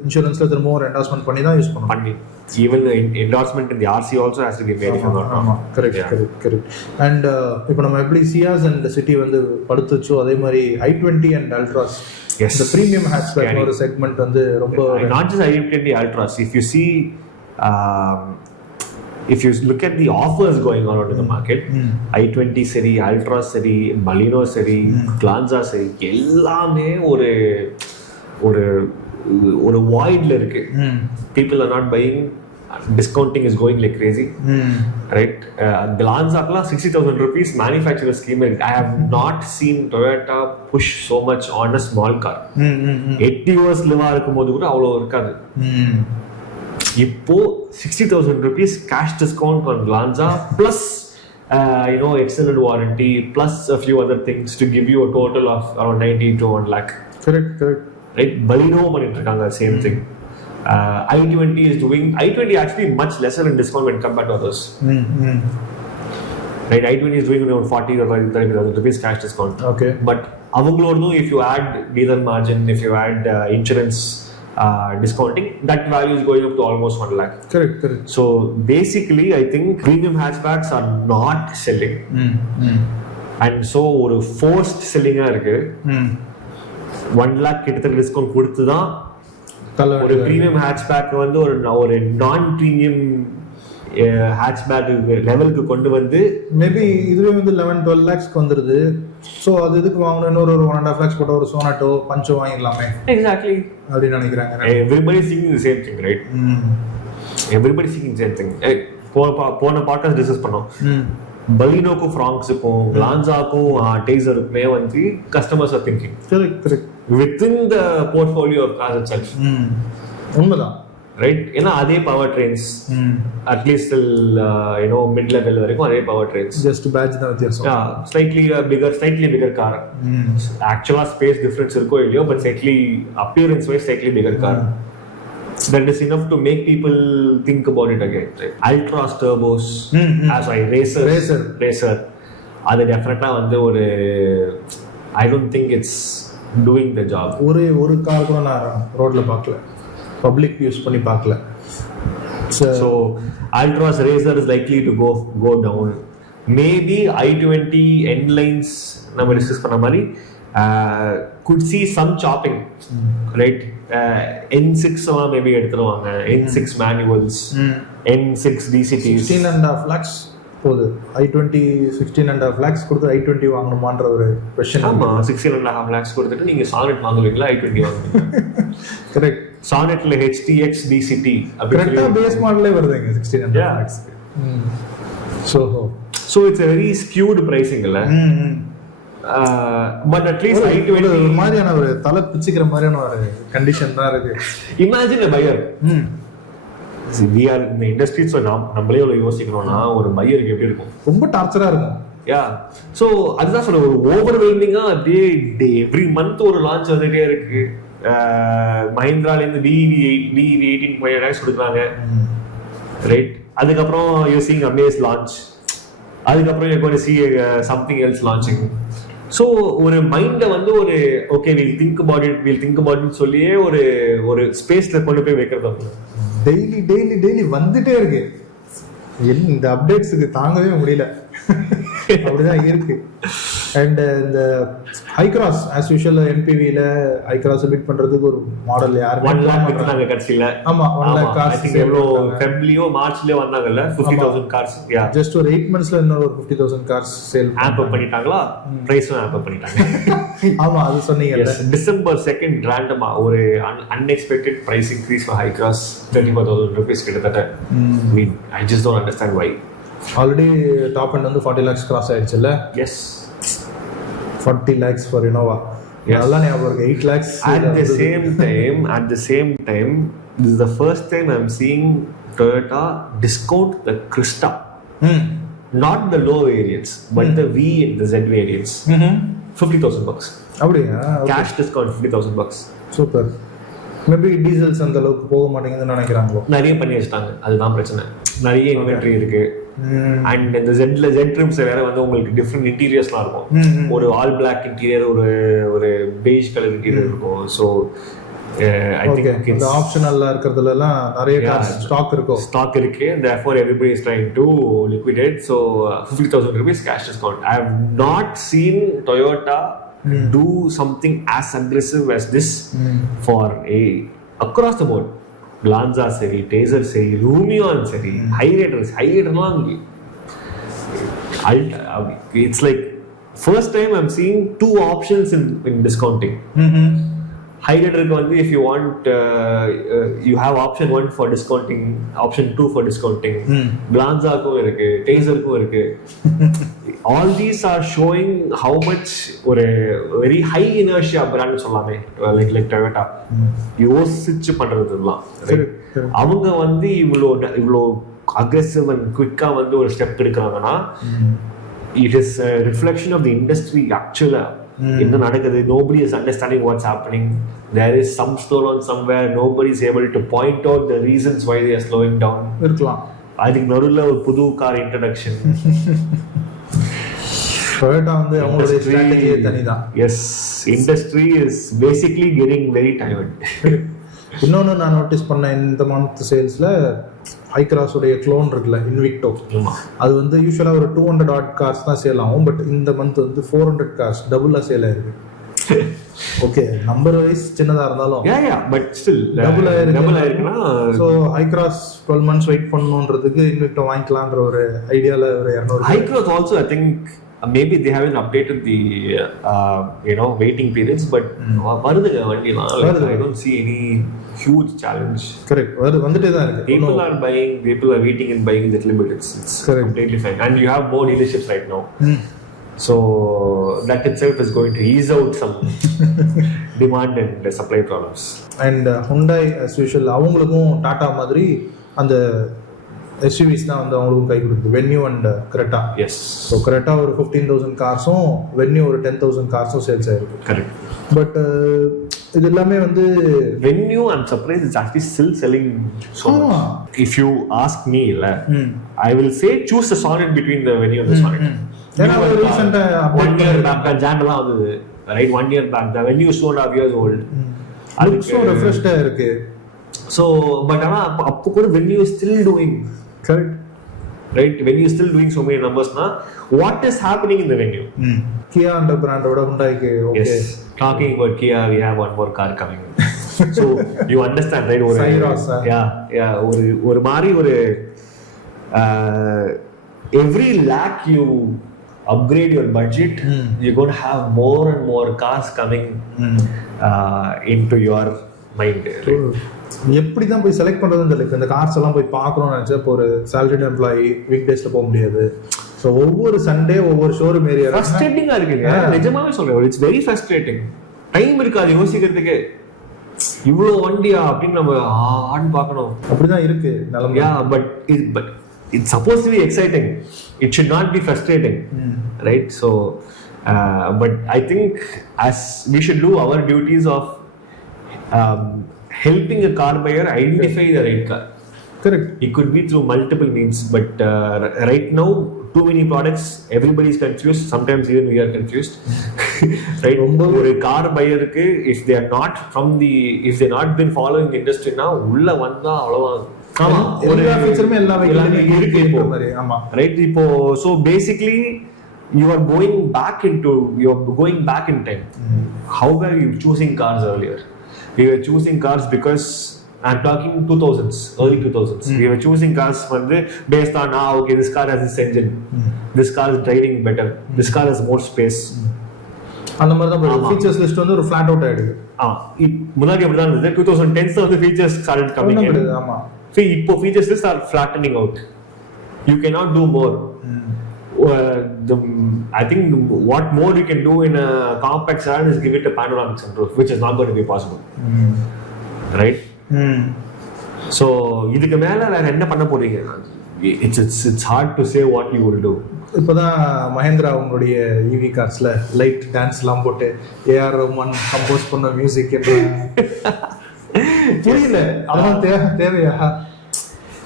இன்சூரன்ஸ்ல திரும்பவும் என்டார்ஸ்மென்ட் பண்ணி தான் யூஸ் பண்ணணும். Even the endorsement in the RC also has to be made. Correct. And இப்போ நம்ம எப்படி ciaz and city வந்து படுத்துச்சோ அதே மாதிரி i20 and ultras, the premium hatchback ஒரு செக்மெண்ட் வந்து ரொம்ப not just i20 ultras. If you look at the offers going on in the market, i20 சரி, ultra சரி, baleno சரி, glanza சரி, எல்லாமே ஒரு voidல இருக்கு. People are not buying, discounting is going like crazy, right? Glanza kla 60,000 rupees manufacturer scheme. I have not seen Toyota push so much on a small car. 80 years liva irukumbodhu kuda avlo irukadu. Ippo 60,000 rupees cash discount on Glanza plus extended warranty plus a few other things to give you a total of around 90 to 1 lakh. Correct. Right? Baleno பண்ணிட்டு இருக்காங்க, same thing. i20 actually much lesser in discount when compared to others. Right? i20 is doing around 40 or 30,000 rupees cash discount. Okay. But avangalodu, if you add dealer margin, if you add insurance discounting, that value is going up to almost 1 lakh. Correct. So basically I think premium hatchbacks are not selling. And so ஒரு forced selling இருக்கு. 1 lakh கிட்டத்தட்ட discount கொடுத்து தான் ஒரு premium hatchback வந்து ஒரு நான் premium hatchback லெவலுக்கு கொண்டு வந்து மேபி இதுவே வந்து 11-12 lakhsக்கு வந்துருது. ஸோ அது இதுக்கு வாங்கணும், இன்னொரு 1.5 lakhs போட்ட ஒரு சோனாட்டோ பஞ்சோ வாங்கிடலாமே. எக்ஸாக்ட்லி அப்படின்னு நினைக்கிறாங்க. Everybody seeking the same thing, right? Everybody seeking same thing. போன பாட்காஸ்ட் டிஸ்கஸ் பண்ணோம். பலினோக்கும் ஃப்ராங்க்ஸுக்கும் கிளான்ஸாக்கும் டேசருக்குமே வந்து customers are thinking. Correct. within the portfolio of cars itself. உண்மைதான், ரைட்? ஏன்னா அதே power trains at least mid level வரைக்கும் அதே பவர் ட்ரெயின்ஸ், ஜஸ்ட் பேட்ச் தான் வித்தியாசம். Slightly bigger car. ஆக்சுவலா ஸ்பேஸ் டிஃபரன்ஸ் இருக்கோ இல்லையோ, but slightly appearance wise slightly bigger car. That is enough to make people think about it again, right? Ultras turbos, racer. அது டெஃபினட்டா வந்து ஒரு I don't think it's doing the job. ஒரு car கூட நான் ரோட்ல பார்க்கல, பப்ளிக் யூஸ் பண்ணி பார்க்கல. So Ultras racer is likely to go down. Maybe i20 end lines நம்ம டிஸ்கஸ் பண்ண மாதிரி could see some chopping, right? N6 எல்லாம் மேபி எடுத்துருவாங்க. N6 manuals, N6 DCTs. 16.5 lakhs போகுது. i20 16.5 lakhs கொடுத்து i20 வாங்கணுமான்ற ஒரு क्वेश्चन. ஆமா, 16.5 lakhs கொடுத்துட்டு நீங்க Sonet வாங்குவீங்களா, i20 வாங்குவீங்களா? கரெக்ட். Sonetல HTX DCT creta பேஸ் மாடலே வருதுங்க 16.5 lakhs. So it's a very skewed pricing இல்ல. But at least i20 ஒரு மாதிரியான ஒரு தலை பிச்சிக்கிற மாதிரியான ஒரு கண்டிஷன் தான் இருக்கு. Imagine a buyer. We are in the industry, so நம்மளே ஒரு யோசிக்கணும்னா ஒரு பையருக்கு எப்படி இருக்கும்? ரொம்ப டார்ச்சரா இருக்கும். So அதுதான் சொல்ல, ஒரு ஓவர்வெல்மிங்கா அப்படியே எவ்ரி மந்த் ஒரு லான்ச் வந்துட்டே இருக்கு. மஹிந்திரால இருந்து VEV 18.5 lakhs கொடுக்குறாங்க, ரைட்? அதுக்கப்புறம் யூ சீயிங் amaze launch, அதுக்கப்புறம் you're going to see something else launching. So ஒரு மைண்டை வந்து ஒரு okay will think about it சொல்லியே ஒரு ஸ்பேஸ்ல கொண்டு போய் வைக்கிறது. டெய்லி வந்துட்டே இருக்கு. இந்த அப்டேட்ஸுக்கு தாங்கவே முடியல, அப்படிதான் இருக்கு. அண்ட் இந்த ஹைக்ராஸ் ஆஸ் யூஷுவல் NPVல ஹைக்ராஸ் பிட் பண்றதுக்கு ஒரு மாடல் யாரு 1 lakh வித்துறாங்க கடைசில. ஆமா, 1 lakh கார்ஸ். ஐ திங்க் எவ்வளோ ஃபெப்ரவரியோ மார்ச்லயே வந்தாங்கல்ல 50,000 கார்ஸ். ஜஸ்ட் ஒரு 8 monthsல இன்னொரு 50,000 கார்ஸ் சேல் ஆம்ப் அப் பண்ணிட்டாங்களா? பிரைஸும் ஆம்ப் அப் பண்ணிட்டாங்க. ஆமா, அது சொன்னீங்கல்ல. டிசம்பர் 2 ரேண்டமா ஒரு unexpected price increase for Hycross 34,000 rupees கிட்டத்தட்ட. I just don't understand why. Already top end வந்து 40 lakhs கிராஸ் ஆயிடுச்சுல்ல? Yes, 40 lakhs for Innova. அதெல்லாம் ஞாபகம் இருக்கு. 8 lakhs at the same time this is the first time I'm seeing Toyota discount the Creta. Not the low variants, but the V and the Z variants. $50,000. அப்படியா? Cash discount $50,000. Super. Maybe diesels அந்த அளவுக்கு போக மாட்டேங்குதுன்னு நினைக்கிறாங்களோ. நிறைய பண்ணி வச்சிட்டாங்க, அதுதான் பிரச்சனை. நிறைய இன்வென்ட்ரி இருக்கு. அண்ட் இந்த ஜெட் ட்ரிம்ஸ் வேற வந்து உங்களுக்கு டிஃப்ரெண்ட் இன்டீரியர்ஸ்லாம் இருக்கும். ஒரு ஆல் பிளாக் இன்டீரியர், ஒரு பெய்ஜ் கலர் இன்டீரியர் இருக்கும். ஸோ I think இந்த ஆப்ஷனல்ல இருக்கிறதுல எல்லாம் நிறைய ஸ்டாக் இருக்கு. Therefore everybody is trying to liquidate. So 50,000 rupees cash discount. I have not seen Toyota do something as aggressive as this for across the board. Glanza seri, Taser seri, Lumion seri, Hyderலாம் it's like first time I'm seeing two options in discounting. Hyderக்கு வந்து if you want you have option 1 for discounting, option 2 for discounting. Glanzaக்கும் இருக்கு, Taserக்கும் இருக்கு. All these are showing how much ஒரு very high inertia brand சொல்லலாமே, like Toyota யோசிச்சு பண்றதுலாம். அவங்க வந்து இவ்வளோ aggressive and quick-ஆ வந்து ஒரு step எடுக்கிறாங்கன்னா it is a reflection of the industry actually. என்ன நடக்குது, nobody is understanding what's happening. There is some slowdown somewhere, nobody is able to point out the reasons why they are slowing down. இருக்கலாம். அதுக்கு நடுவுல ஒரு புது car introduction. Toyota வந்து அவங்களுடைய ஸ்ட்ராட்டஜியே தனிதான். Yes, industry is basically getting very tired. இன்னொன்று நான் நோட்டீஸ் பண்ண இந்த மந்த் சேல்ஸில் hycross உடைய க்ளோன் இருக்குல்ல, invicto, அது வந்து யூஸ்வலாக ஒரு 200 odd கார்ஸ் தான் சேல் ஆகும். பட் இந்த மந்த் வந்து 400 கார்ஸ் டபுளாக சேல் ஆயிருக்கு. ஓகே, நம்பர் வைஸ் சின்னதாக இருந்தாலும் பட் ஸ்டில் டபுள் ஆயிருக்குன்னா ஸோ hycross 12 months வெயிட் பண்ணணுன்றதுக்கு invicto வாங்கிக்கலான்ற ஒரு ஐடியாவில் ஒரு 200. hycross also I think maybe they haven't updated the waiting periods, but வருதுங்க வண்டிலாம். I don't see any huge challenge. Correct, வந்துட்டே தான் இருக்கு. People are buying, people are waiting and buying that limit. It's completely fine, and you have more dealerships right now. So that itself is going to ease out some demand and supply problems. And Hyundai as usual அவங்களுக்கும் டாடா மாதிரி அந்த SUVs தான் வந்து அவங்களுக்கும் கை கொடுக்குது, Venue and creta. Yes, so creta ஒரு 15,000 கார்ஸும் வென்யூ ஒரு 10,000 கார்ஸும் சேல்ஸ் ஆயிருக்கு. கரெக்ட். பட் இது எல்லாமே வந்து Venue I'm surprised it's actually still selling so much. If you ask me, I will say choose the Sonnet between the Venue and the Sonnet. ஏன்னா ஒரு ரீசெண்டா 1 year back ஜான்லாம் வந்தது, right? 1 year back the Venue is 2.5 years old. அது so refreshed இருக்கு. So but ஆனா அப்போ கூட Venue is still doing. Correct, right? Venue is still doing so many numbers na. What is happening in the Venue? Kia and brand oda Hyundai ke. Okay, yes, talking about Kia, we have one more car coming. So you understand, right? Cyros, ஒரு மாதிரி ஒரு every lakh you upgrade your budget, you're going to have more and more cars coming into your mind. எப்படி தான் போய் select பண்ணுறதுன்னு தெரியல. இந்த cars எல்லாம் போய் பார்க்கணும்னு நினச்சா இப்போ ஒரு சேலரிட் எம்ப்ளாயி வீக் டேஸில் போக முடியாது. ஸோ ஒவ்வொரு சண்டே ஒவ்வொரு ஷோரூம் ஏரியா ஃப்ரஸ்ட்ரேட்டிங்காக இருக்குங்க. நிஜமாவே சொல்கிறேன், இட்ஸ் வெரி ஃப்ரஸ்ட்ரேட்டிங். டைம் இருக்காது யோசிக்கிறதுக்கு. இவ்வளோ வண்டியா அப்படின்னு நம்ம ஆன்னு பார்க்கணும். அப்படிதான் இருக்கு நிலைமையா. But it's supposed to be exciting. It should not be frustrating, right? So but I think as we should do our duties of helping a car buyer identify the right car. Correct. It could be through multiple means, but right now too many products, everybody is confused. Sometimes even we are confused. Right? ஒரு car பையருக்கு if they are not not been following the industry now, உள்ள வந்தா அவ்வளவுதான். ஆமா, எல்லா ஃபீச்சருமே எல்லாமே இருக்கு இப்போ. ஆமா, ரைட். இப்போ so basically you are going back in time. How were you choosing cars earlier? We were choosing cars because I'm talking 2000s, early 2000s. We were choosing cars based on okay, this car has this engine, this car is driving better, this car has more space. அந்த மாதிரி தான் features list வந்து ஒரு flat out ஆயிடுது. முன்னாடி அப்படி தான் இருந்தது. 2010s வந்து features started coming in. ஆமா, இப்போ features lists are flattening out. You cannot do more. I think what more you can do in a compact sedan is give it a panoramic sunroof, which is not going to be possible. Right? So இதுக்கு மேல வேற என்ன பண்ண போறீங்க? It's hard to say what you will do. இப்போதான் மஹேந்திரா அவங்களுடைய EV கார்ஸ்ல light டான்ஸ்லாம் போட்டு ஏஆர் ரஹ்மான் கம்போஸ் பண்ண மியூசிக் புரியல, அதெல்லாம் தேவையா?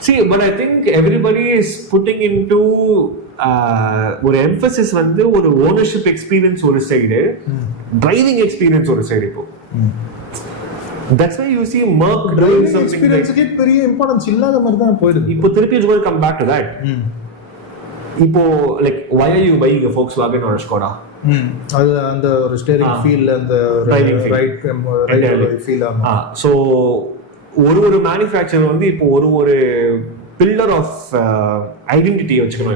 See, but I think everybody is putting into ஒரு emphasis வந்து ஒரு ownership experience ஒரு சைடு, driving experience ஒரு சைடு. இப்போ that's why you see Merc doing something experience-க்கு பெரிய இம்பார்ட்டன்ஸ் இல்லாத மாதிரி தான் போயிடுது. இப்போ திருப்பி is going to come back to that. இப்போ like why are you buying a Volkswagen or a Skoda? அது அந்த ஒரு ஸ்டீரிங் ஃபீல், அந்த ரைட் ஃபீல். ஸோ ஒரு மேனுஃபேக்சர் வந்து இப்போ ஒரு பில்லர் ஆஃப் ஐடென்டிட்டி வச்சுக்கணும்.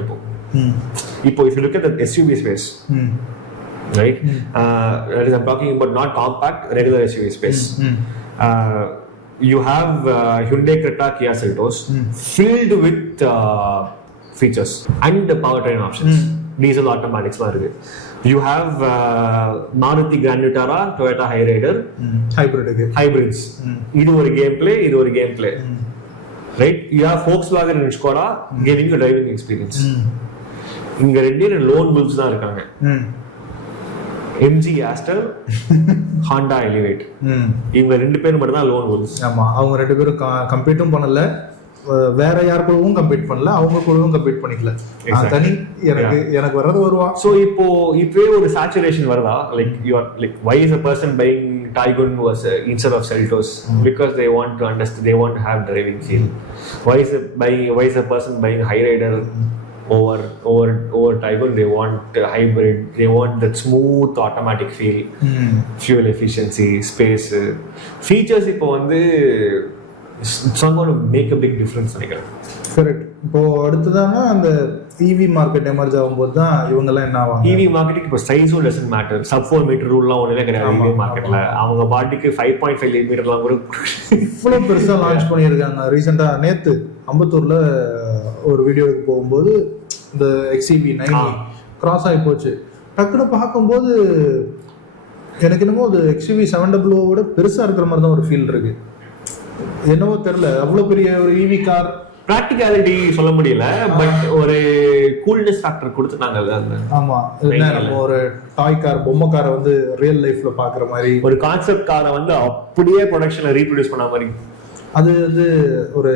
இப்போ if you look at the SUV space, right, that is I'm talking about not compact, regular SUV space. You have Hyundai Creta, Kia Seltos filled with features and the powertrain options. Diesel automatics la irukku. You have Maruti Grand Vitara, Toyota Hyryder, hybrids. Idu oru gameplay, right? You have Volkswagen and Skoda giving you driving experience. Inga rendu lone wolves da irukanga. MG Aster, Honda Elevate. இவங்க ரெண்டு பேரும் மட்டும் தான் loan wolves. ஆமா, அவங்க ரெண்டு பேரும் கம்பீட்டும் பண்ணல, வேற யார் கூடவும் கம்பீட் பண்ணல, அவங்க கூடவும் கம்பீட் பண்ணிக்கல. தனி எனக்கு வர்றது வருவா. சோ இப்போ ஒரு சேச்சுரேஷன் வருதா? Like you are like why is a person buying Taygun was instead of Seltos? Because they want to understand, they want to have driving feel. Why is a person buying Hyryder over Taygun? They want hybrid, they want that smooth automatic feel, fuel efficiency, space, features. இப்போ வந்து it's not going to make a big difference நினைக்கிறேன். Correct. இப்போ அடுத்ததான அந்த EV market emerge ஆகும்போது தான் இவங்க எல்லாம் என்ன ஆவாங்க? ஈவி மார்க்கெட்டுக்கு இப்போ சைஸும் டசன்ட் மேட்டர். சப் 4 மீட்டர் ரூல்லாம் ஒண்ணுமே கிடையாது ஈவி மார்க்கெட்ல. அவங்க பாட்டிக்கு 5.5 மீட்டர்லாம் கூட இவ்வளவு பெருசா லான்ச் பண்ணியிருக்காங்க. ரீசெண்டா நேத்து அம்பத்தூர்ல ஒரு வீடியோக்கு போகும்போது இந்த XEV 90 கிராஸ் ஆகி போச்சு. டக்குன்னு பார்க்கும்போது எனக்கு என்னமோ அது XEV 700 விட பெருசா இருக்கிற மாதிரி தான் ஒரு ஃபீல் இருக்கு. என்னவோ தெரியல, அவ்வளவு பெரிய ஒரு ஈவி கார். பிராக்டிகாலிட்டி சொல்ல முடியல, பட் ஒரு கூல்னஸ் ஃபேக்டர் கொடுத்துட்டாங்கல்ல. ஆமா, நம்ம ஒரு டாய் கார், பொம்மை காரை வந்து ரியல் லைஃப்ல பாக்குற மாதிரி, ஒரு கான்செப்ட் காரை வந்து அப்படியே ப்ரொடக்ஷன்ல ரீப்ரொடியூஸ் பண்ண மாதிரி, அது வந்து ஒரு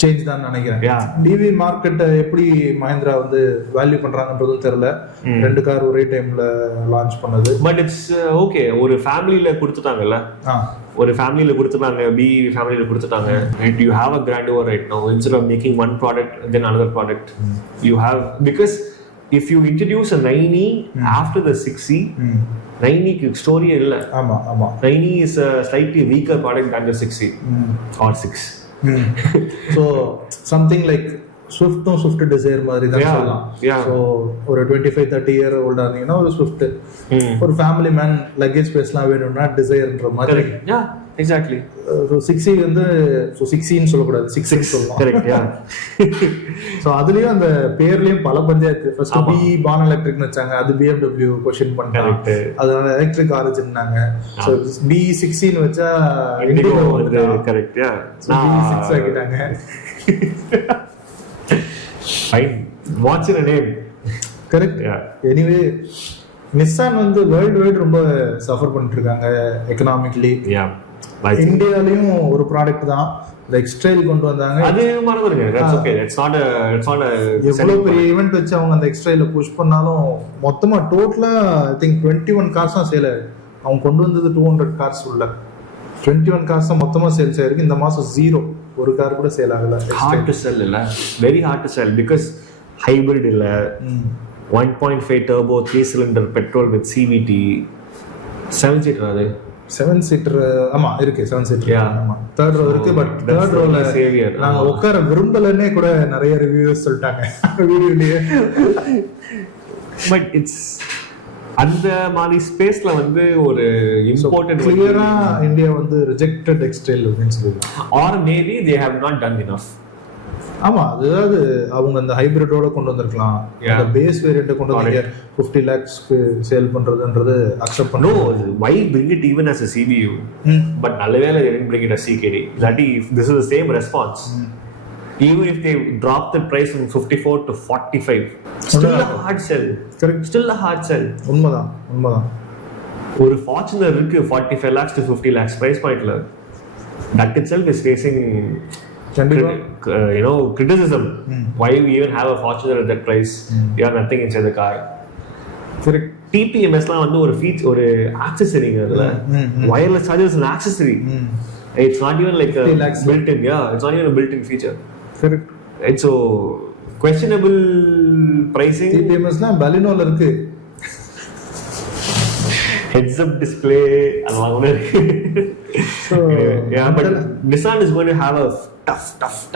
சேஞ்ச் தான் நினைக்கிறேன். டிவி மார்க்கெட்டை எப்படி மஹிந்திரா வந்து வேல்யூ பண்றாங்கன்றதும் தெரியல. ரெண்டு கார் ஒரே டைம்ல லான்ச் பண்ணது. But it's okay. ஒரு ஃபேமிலியில கொடுத்துட்டாங்கல்ல, ஒரு ஃபேமிலியில கொடுத்துட்டாங்க, பி ஃபேமிலியில கொடுத்துட்டாங்க. You have a grandeur right now. Instead of making one product then another product, you have, because if you introduce a 90 after the 6C, 90 ஸ்டோரியே இல்ல. ஆமா ஆமா, 90 is a slightly weaker product than the 6C or 6. So something like Swift Dzire மாதிரி தான் சொல்லலாம். So ஒரு 25-30 year old ஆனீங்கன்னா ஒரு Swift, ஒரு family man luggage ஸ்பேஸ்லாம் வேணும்னா Dzireன்ற மாதிரி. Yeah, exactly. So 6C வந்து so 6C ன்னு சொல்லக்கூடாது, 6 சொல்லலாம். Correct, yeah. So அதுலயும் அந்த பேர்லயும் பல பஞ்சாயத்து. ஃபர்ஸ்ட் B பான் எலக்ட்ரிக்னு வச்சாங்க, அது BMW क्वेश्चன் பண்ணிட்டாங்க, அதனால எலக்ட்ரிக் ஆரிஜின்னாங்க. So B6C ன்னு வச்சா Indigo வந்து. Correct, yeah. B6 ஆக்கிட்டாங்க. Fine. What's in a name? Correct. Yeah. Anyway, Nissan வந்து வேர்ல்ட் வைட் ரொம்ப சஃபர் பண்ணிட்டு இருக்காங்க எக்கனாமிக்கலி. Yeah. இந்தியாலயும் ஒரு ப்ராடக்ட் தான் எக்ஸ்ட்ரைல் கொண்டு வந்தாங்க. அது மறந்துருங்க. That's okay. It's not a எவ்வளவு பெரிய ஈவென்ட் வச்சு அவங்க அந்த எக்ஸ்ட்ரைல புஷ் பண்ணாலும் மொத்தமா டோட்டலா ஐ திங்க் 21 கார்ஸ் தான் சேல் ஆயிருக்கு. அவங்க கொண்டு வந்தது 200 கார்ஸ் உள்ள 21 கார்ஸ் தான் மொத்தமா சேல்ஸ் ஆயிருக்கு. இந்த மாசம் 0 ஒரு கார் கூட சேல் ஆகல. ஹார்ட் டு செல் இல்ல, very hard to sell because hybrid இல்ல, 1.5 turbo 3 cylinder petrol with CVT, 7 seater. அது 7 seater. ஆமா இருக்கு 7 seater. ஆமா தேர்ட் ரோ இருக்கு. பட் தேர்ட் ரோல நாங்க உட்கார விரும்பலன்னே கூட நிறைய ரிவ்யூஸ் சொல்லிட்டாங்க வீடியோலயே. பட் இட்ஸ் அந்த மாதிரி ஸ்பேஸ்ல வந்து ஒரு இம்பார்ட்டன்ட் கிளியரா இந்தியா வந்து ரிஜெக்டட் எக்ஸ்டைல் அப்படின்னு சொல்லுவாங்க. Or maybe they have not done enough. ஆமா, அதாவது அவங்க அந்த ஹைபிரிட்டோட கொண்டு வந்திருக்கலாம், அந்த பேஸ் வேரியண்ட்டை கொண்டு வந்து 50 lakhsக்கு சேல் பண்றதுன்றது அக்செப்ட் பண்ண. No, why bring it even as a CBU? But நல்லவேளை they didn't bring it as CKD. That if this is the same response, even if they drop the price from 54 to 45, still a hard sell. Correct. Still a hard sell. உண்மைதான். ஒரு Fortuner இருக்கு 45 lakhs to 50 lakhs price pointல. That itself is facing criticism. Why you even have a Fortuner at that price? You have nothing inside the car. Correct. TPMSலாம் வந்து ஒரு feature, ஒரு ஆக்சஸரிங்க. அதுல wireless charger is an accessory. It's not even like a built-in. Yeah, it's not even a built-in feature. Correct. It's so questionable pricing. TPMSலாம் balenoல இருக்கு. Heads up display அதெல்லாம் கூட இருக்கு. So yeah, but Nissan is going to have a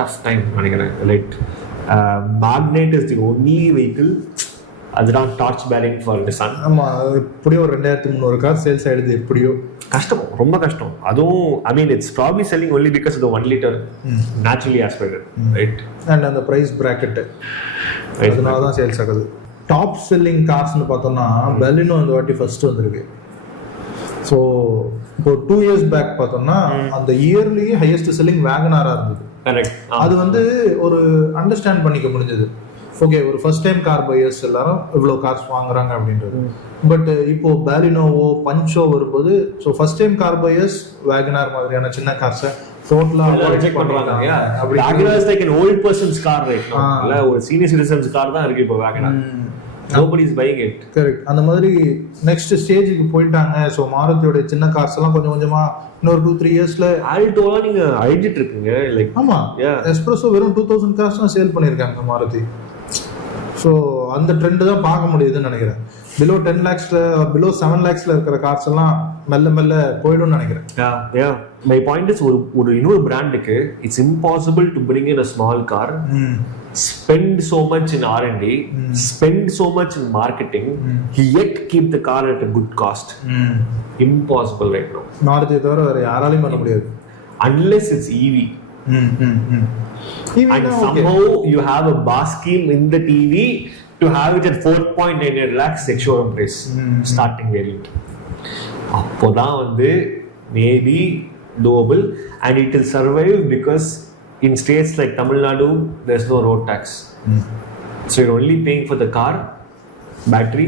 tough time நினைக்கிறேன். Like magnet is the only vehicle அதுதான் torch bearing for Nissan. ஆமா, எப்படியோ 2300 car sales ஆயிடுது. எப்படியோ கஷ்டம், ரொம்ப கஷ்டம். அதுவும் I mean it's probably selling only because of the 1 liter naturally aspirated, right? And அந்த பிரைஸ் பிராக்கெட் அதனால தான் சேல்ஸ் ஆகுது. டாப் செல்லிங் கார்ஸ்னு பார்த்தோம்னா baleno இந்த வாட்டி ஃபர்ஸ்ட் வந்திருக்கு. ஸோ இப்போ 2 years பேக் பார்த்தோம்னா அந்த இயர்லி ஹையஸ்ட் செல்லிங் வேகனாரா இருந்தது. கரெக்ட். அது வந்து ஒரு அண்டர்ஸ்டாண்ட் பண்ணிக்க முடிஞ்சது. ஓகே, ஒரு ஃபர்ஸ்ட் டைம் கார் பையர்ஸ் எல்லாரும் இவ்வளோ கார்ஸ் வாங்குறாங்க அப்படின்றது. பட் இப்போ பேலினோவோ பஞ்சோ வரும்போது so first time car buyers Wagon R மாதிரியான சின்ன கார்ஸை டோட்டலா ரிஜெக்ட் பண்றாங்க. அப்படி Wagon R is like an old person's car right now. இல்ல ஒரு சீனியர் சிட்டிசன்ஸ் கார் தான் இருக்கு இப்போ Wagon R. Nobody is buying it. Correct. அந்த மாதிரி நெக்ஸ்ட் ஸ்டேஜுக்கு போயிட்டாங்க. ஸோ மாருதியோட சின்ன கார்ஸ் எல்லாம் கொஞ்சம் கொஞ்சமா இன்னொரு 2-3 yearsல ஆல்டோலாம் நீங்க அழிஞ்சிட்டு இருக்கீங்க. லைக் ஆமா, எஸ்பிரஸோ வெறும் 2000 கார்ஸ் தான் சேல் பண்ணியிருக்காங்க மாருதி. ஸோ அந்த ட்ரெண்ட் தான் பார்க்க முடியுதுன்னு நினைக்கிறேன். பிலோ 10 lakhsல பிலோ 7 lakhsல இருக்கிற கார்ஸ் எல்லாம் மெல்ல மெல்ல போயிடும்னு நினைக்கிறேன். மை பாயிண்ட் இஸ் ஒரு இன்னொரு பிராண்டுக்கு it's impossible to bring in a small car, spend so much in R&D, spend so much in marketing, yet keep the car at a good cost. Impossible right now. Maruti தவிர வேற யாராலையும் பண்ண முடியாது unless it's EV. And somehow you have a bar scheme in the EV to have it at 4.98 lakhs showroom price, starting variant. அப்போதான் வந்து maybe doable and it will survive because in states like Tamil Nadu there's no road tax. So you're only paying for the car, battery,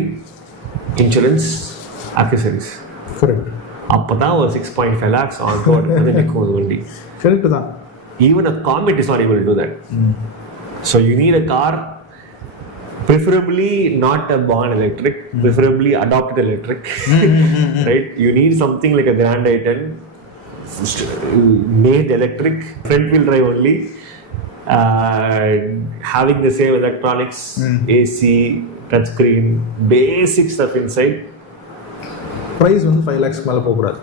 insurance, accessories. Correct. அப்போதான் ஒரு 6.5 lakhs on road வந்து நிற்கும் வண்டி. Correct தான். Even a Comet is not able to do that. So you need a car, preferably not a born electric, preferably adopted electric. Right? You need something like a Grand i10 made electric, front wheel drive only, having the same electronics, AC, touchscreen, basic stuff inside. Price வந்து 5 lakhs மேல போக கூடாது.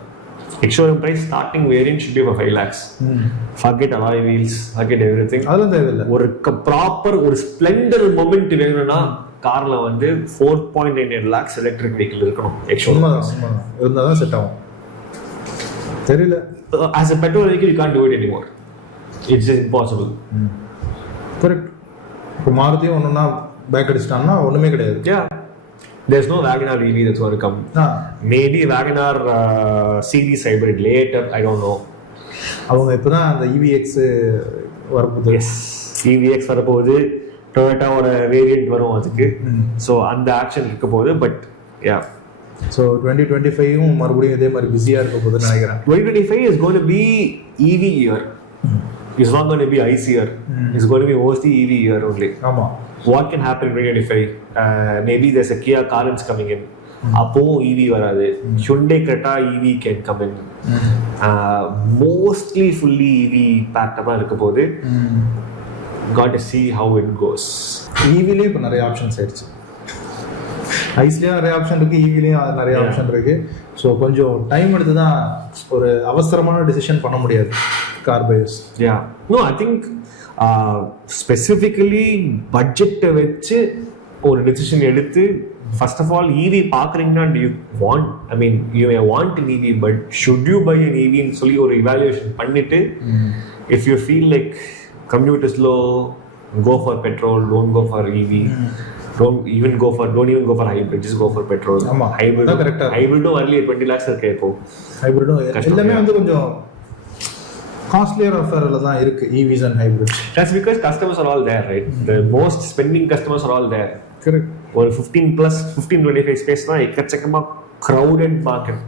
Showroom price starting variant should be for 5 lakhs. Forget alloy wheels, forget everything. அதெல்லாம் தேவையில்லை. ஒரு proper ஒரு Splendor moment வேணும்னா கார்ல வந்து 4.98 lakhs எலக்ட்ரிக் வெஹிக்கிள் இருக்கணும். இருந்தா தான் செட் ஆகும். தெரியல. As a petrol vehicle you can't do it anymore. It's just impossible. Correct. இப்போ மாருதியும் ஒண்ணுனா பேக் அடிச்சிட்டாங்கன்னா ஒண்ணுமே கிடையாது. Yeah. There's no Wagoner EV that's going to come. Maybe Wagoner series hybrid later, I don't know. அவங்க இப்பதான் அந்த EVX வரப்போகுது. Yes, EVX வரப்போகுது. டொயோட்டாவோட variant வரும் அதுக்கு. ஸோ அந்த ஆக்ஷன் இருக்க போகுது. பட் யா, ஸோ 2025 மறுபடியும் இதே மாதிரி பிஸியாக இருக்க போகுதுன்னு நினைக்கிறேன். 2025 is going to be EV year. It's not going to be ICE year. It's going to be mostly EV year only. ஆமா. What can happen in 2025? Maybe there's a Kia Carens coming in. அப்போ EV வராது. Hyundai Creta EV can come in. Mostly fully EV packed தான் இருக்க போகுது. Got to see how it goes. EVலயே இப்போ நிறைய options ஆயிடுச்சு. ஐஸ்லயும் நிறைய ஆப்ஷன் இருக்கு, EVலயும் நிறைய ஆப்ஷன் இருக்கு. ஸோ கொஞ்சம் டைம் எடுத்து தான் ஒரு அவசரமான டிசிஷன் பண்ண முடியாது car buyers. Yeah. No, I think specifically பட்ஜெட்டை வச்சு ஒரு டெசிஷன் எடுத்து ஃபர்ஸ்ட் ஆஃப் ஆல் EV பார்க்குறீங்கன்னா you want, I mean you may want an EV, but should you buy an EVன்னு சொல்லி ஒரு இவாலுவேஷன் பண்ணிட்டு if you feel like commute is low, go for petrol, don't go for EV. Don't even go for hybrid, just go for petrol. Hybrid only 20 lakhs இருக்கு இப்போ. Hybrid எல்லாமே வந்து கொஞ்சம் costlier ஆஃபர்ல தான் இருக்கு EVs and hybrids. That's because customers are all there, right? The most spending customers are all there. Correct. ஒரு 15-25 space தான் எக்கச்சக்கமா crowded market.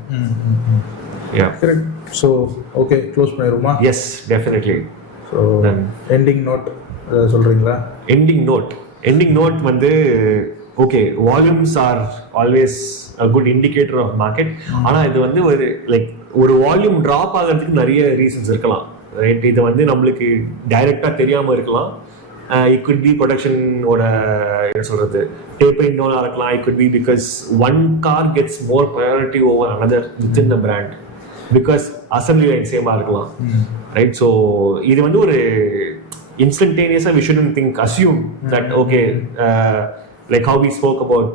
Yeah. Correct. So okay, close பண்ணிருமா? Yes, definitely. So then ending note சொல்றீங்களா? Ending note வந்து okay, volumes are always a good indicator of market. ஆனா இது வந்து ஒரு volume drop ஆகிறதுக்கு நிறைய ரீசன்ஸ் இருக்கலாம், ரைட்? இது வந்து நம்மளுக்கு டைரக்டா தெரியாம இருக்கலாம். It could be ப்ரொடக்ஷனோட என்ன சொல்றது டேப்பரிங் டவுனா இருக்கலாம். It could be because one car gets more priority over another within the brand because assembly line சேமா இருக்கலாம், ரைட்? ஸோ இது வந்து ஒரு instantaneously we shouldn't assume that okay, like how we spoke about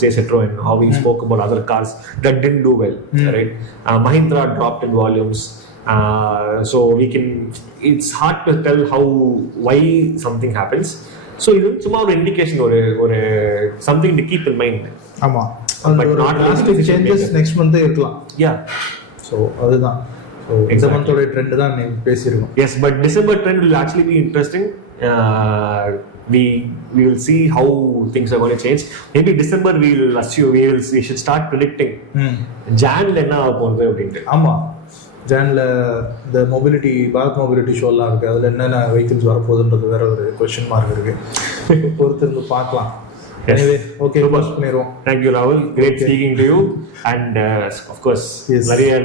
say citroen, how we spoke about other cars that didn't do well, right? Mahindra dropped in volumes, so it's hard to tell why something happens. So இது சும்மா ஒரு indication, ஒரு something to keep in mind. ஆமா, but not drastic changes next month இருக்கலாம். Yeah, so அதுதான். So இந்த மந்தோட trend தான் நீ பேசியிருக்கோம். Yes, but December trend will actually be interesting. We will see how things are going to change. Maybe December we should start predicting. Janல என்ன ஆக போகுது அப்படின்ட்டு. ஆமா, ஜான்ல இந்த பாரத் மொபிலிட்டி ஷோலாம் இருக்கு, அதுல என்னென்ன வெஹிக்கிள்ஸ் வர போகுதுன்றது வேற ஒரு क्वेश्चन மார்க் இருக்கு. பொறுத்திருந்து பார்க்கலாம். Anyway, okay, close பண்ணிரோம். Thank you, Rahul. Great speaking to you. And of course,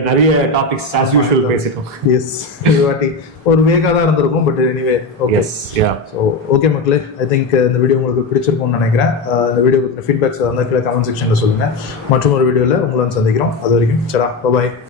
நிறைய topics as usual பேசிட்டோம். Yes, இதுவாட்டி ஒரு வேகா தான் இருந்திருக்கும், but anyway, okay. Yes, yeah. So, okay மக்களே, I think இந்த வீடியோ உங்களுக்கு பிடிச்சிருக்கும்னு நினைக்கிறேன். இந்த வீடியோ பத்தின ஃபீட்பேக்ஸ் வந்து கீழே கமெண்ட் செக்ஷன்ல சொல்லுங்க. மற்றொரு வீடியோல உங்களை சந்திக்கிறோம். அது வரைக்கும் சரா, bye bye.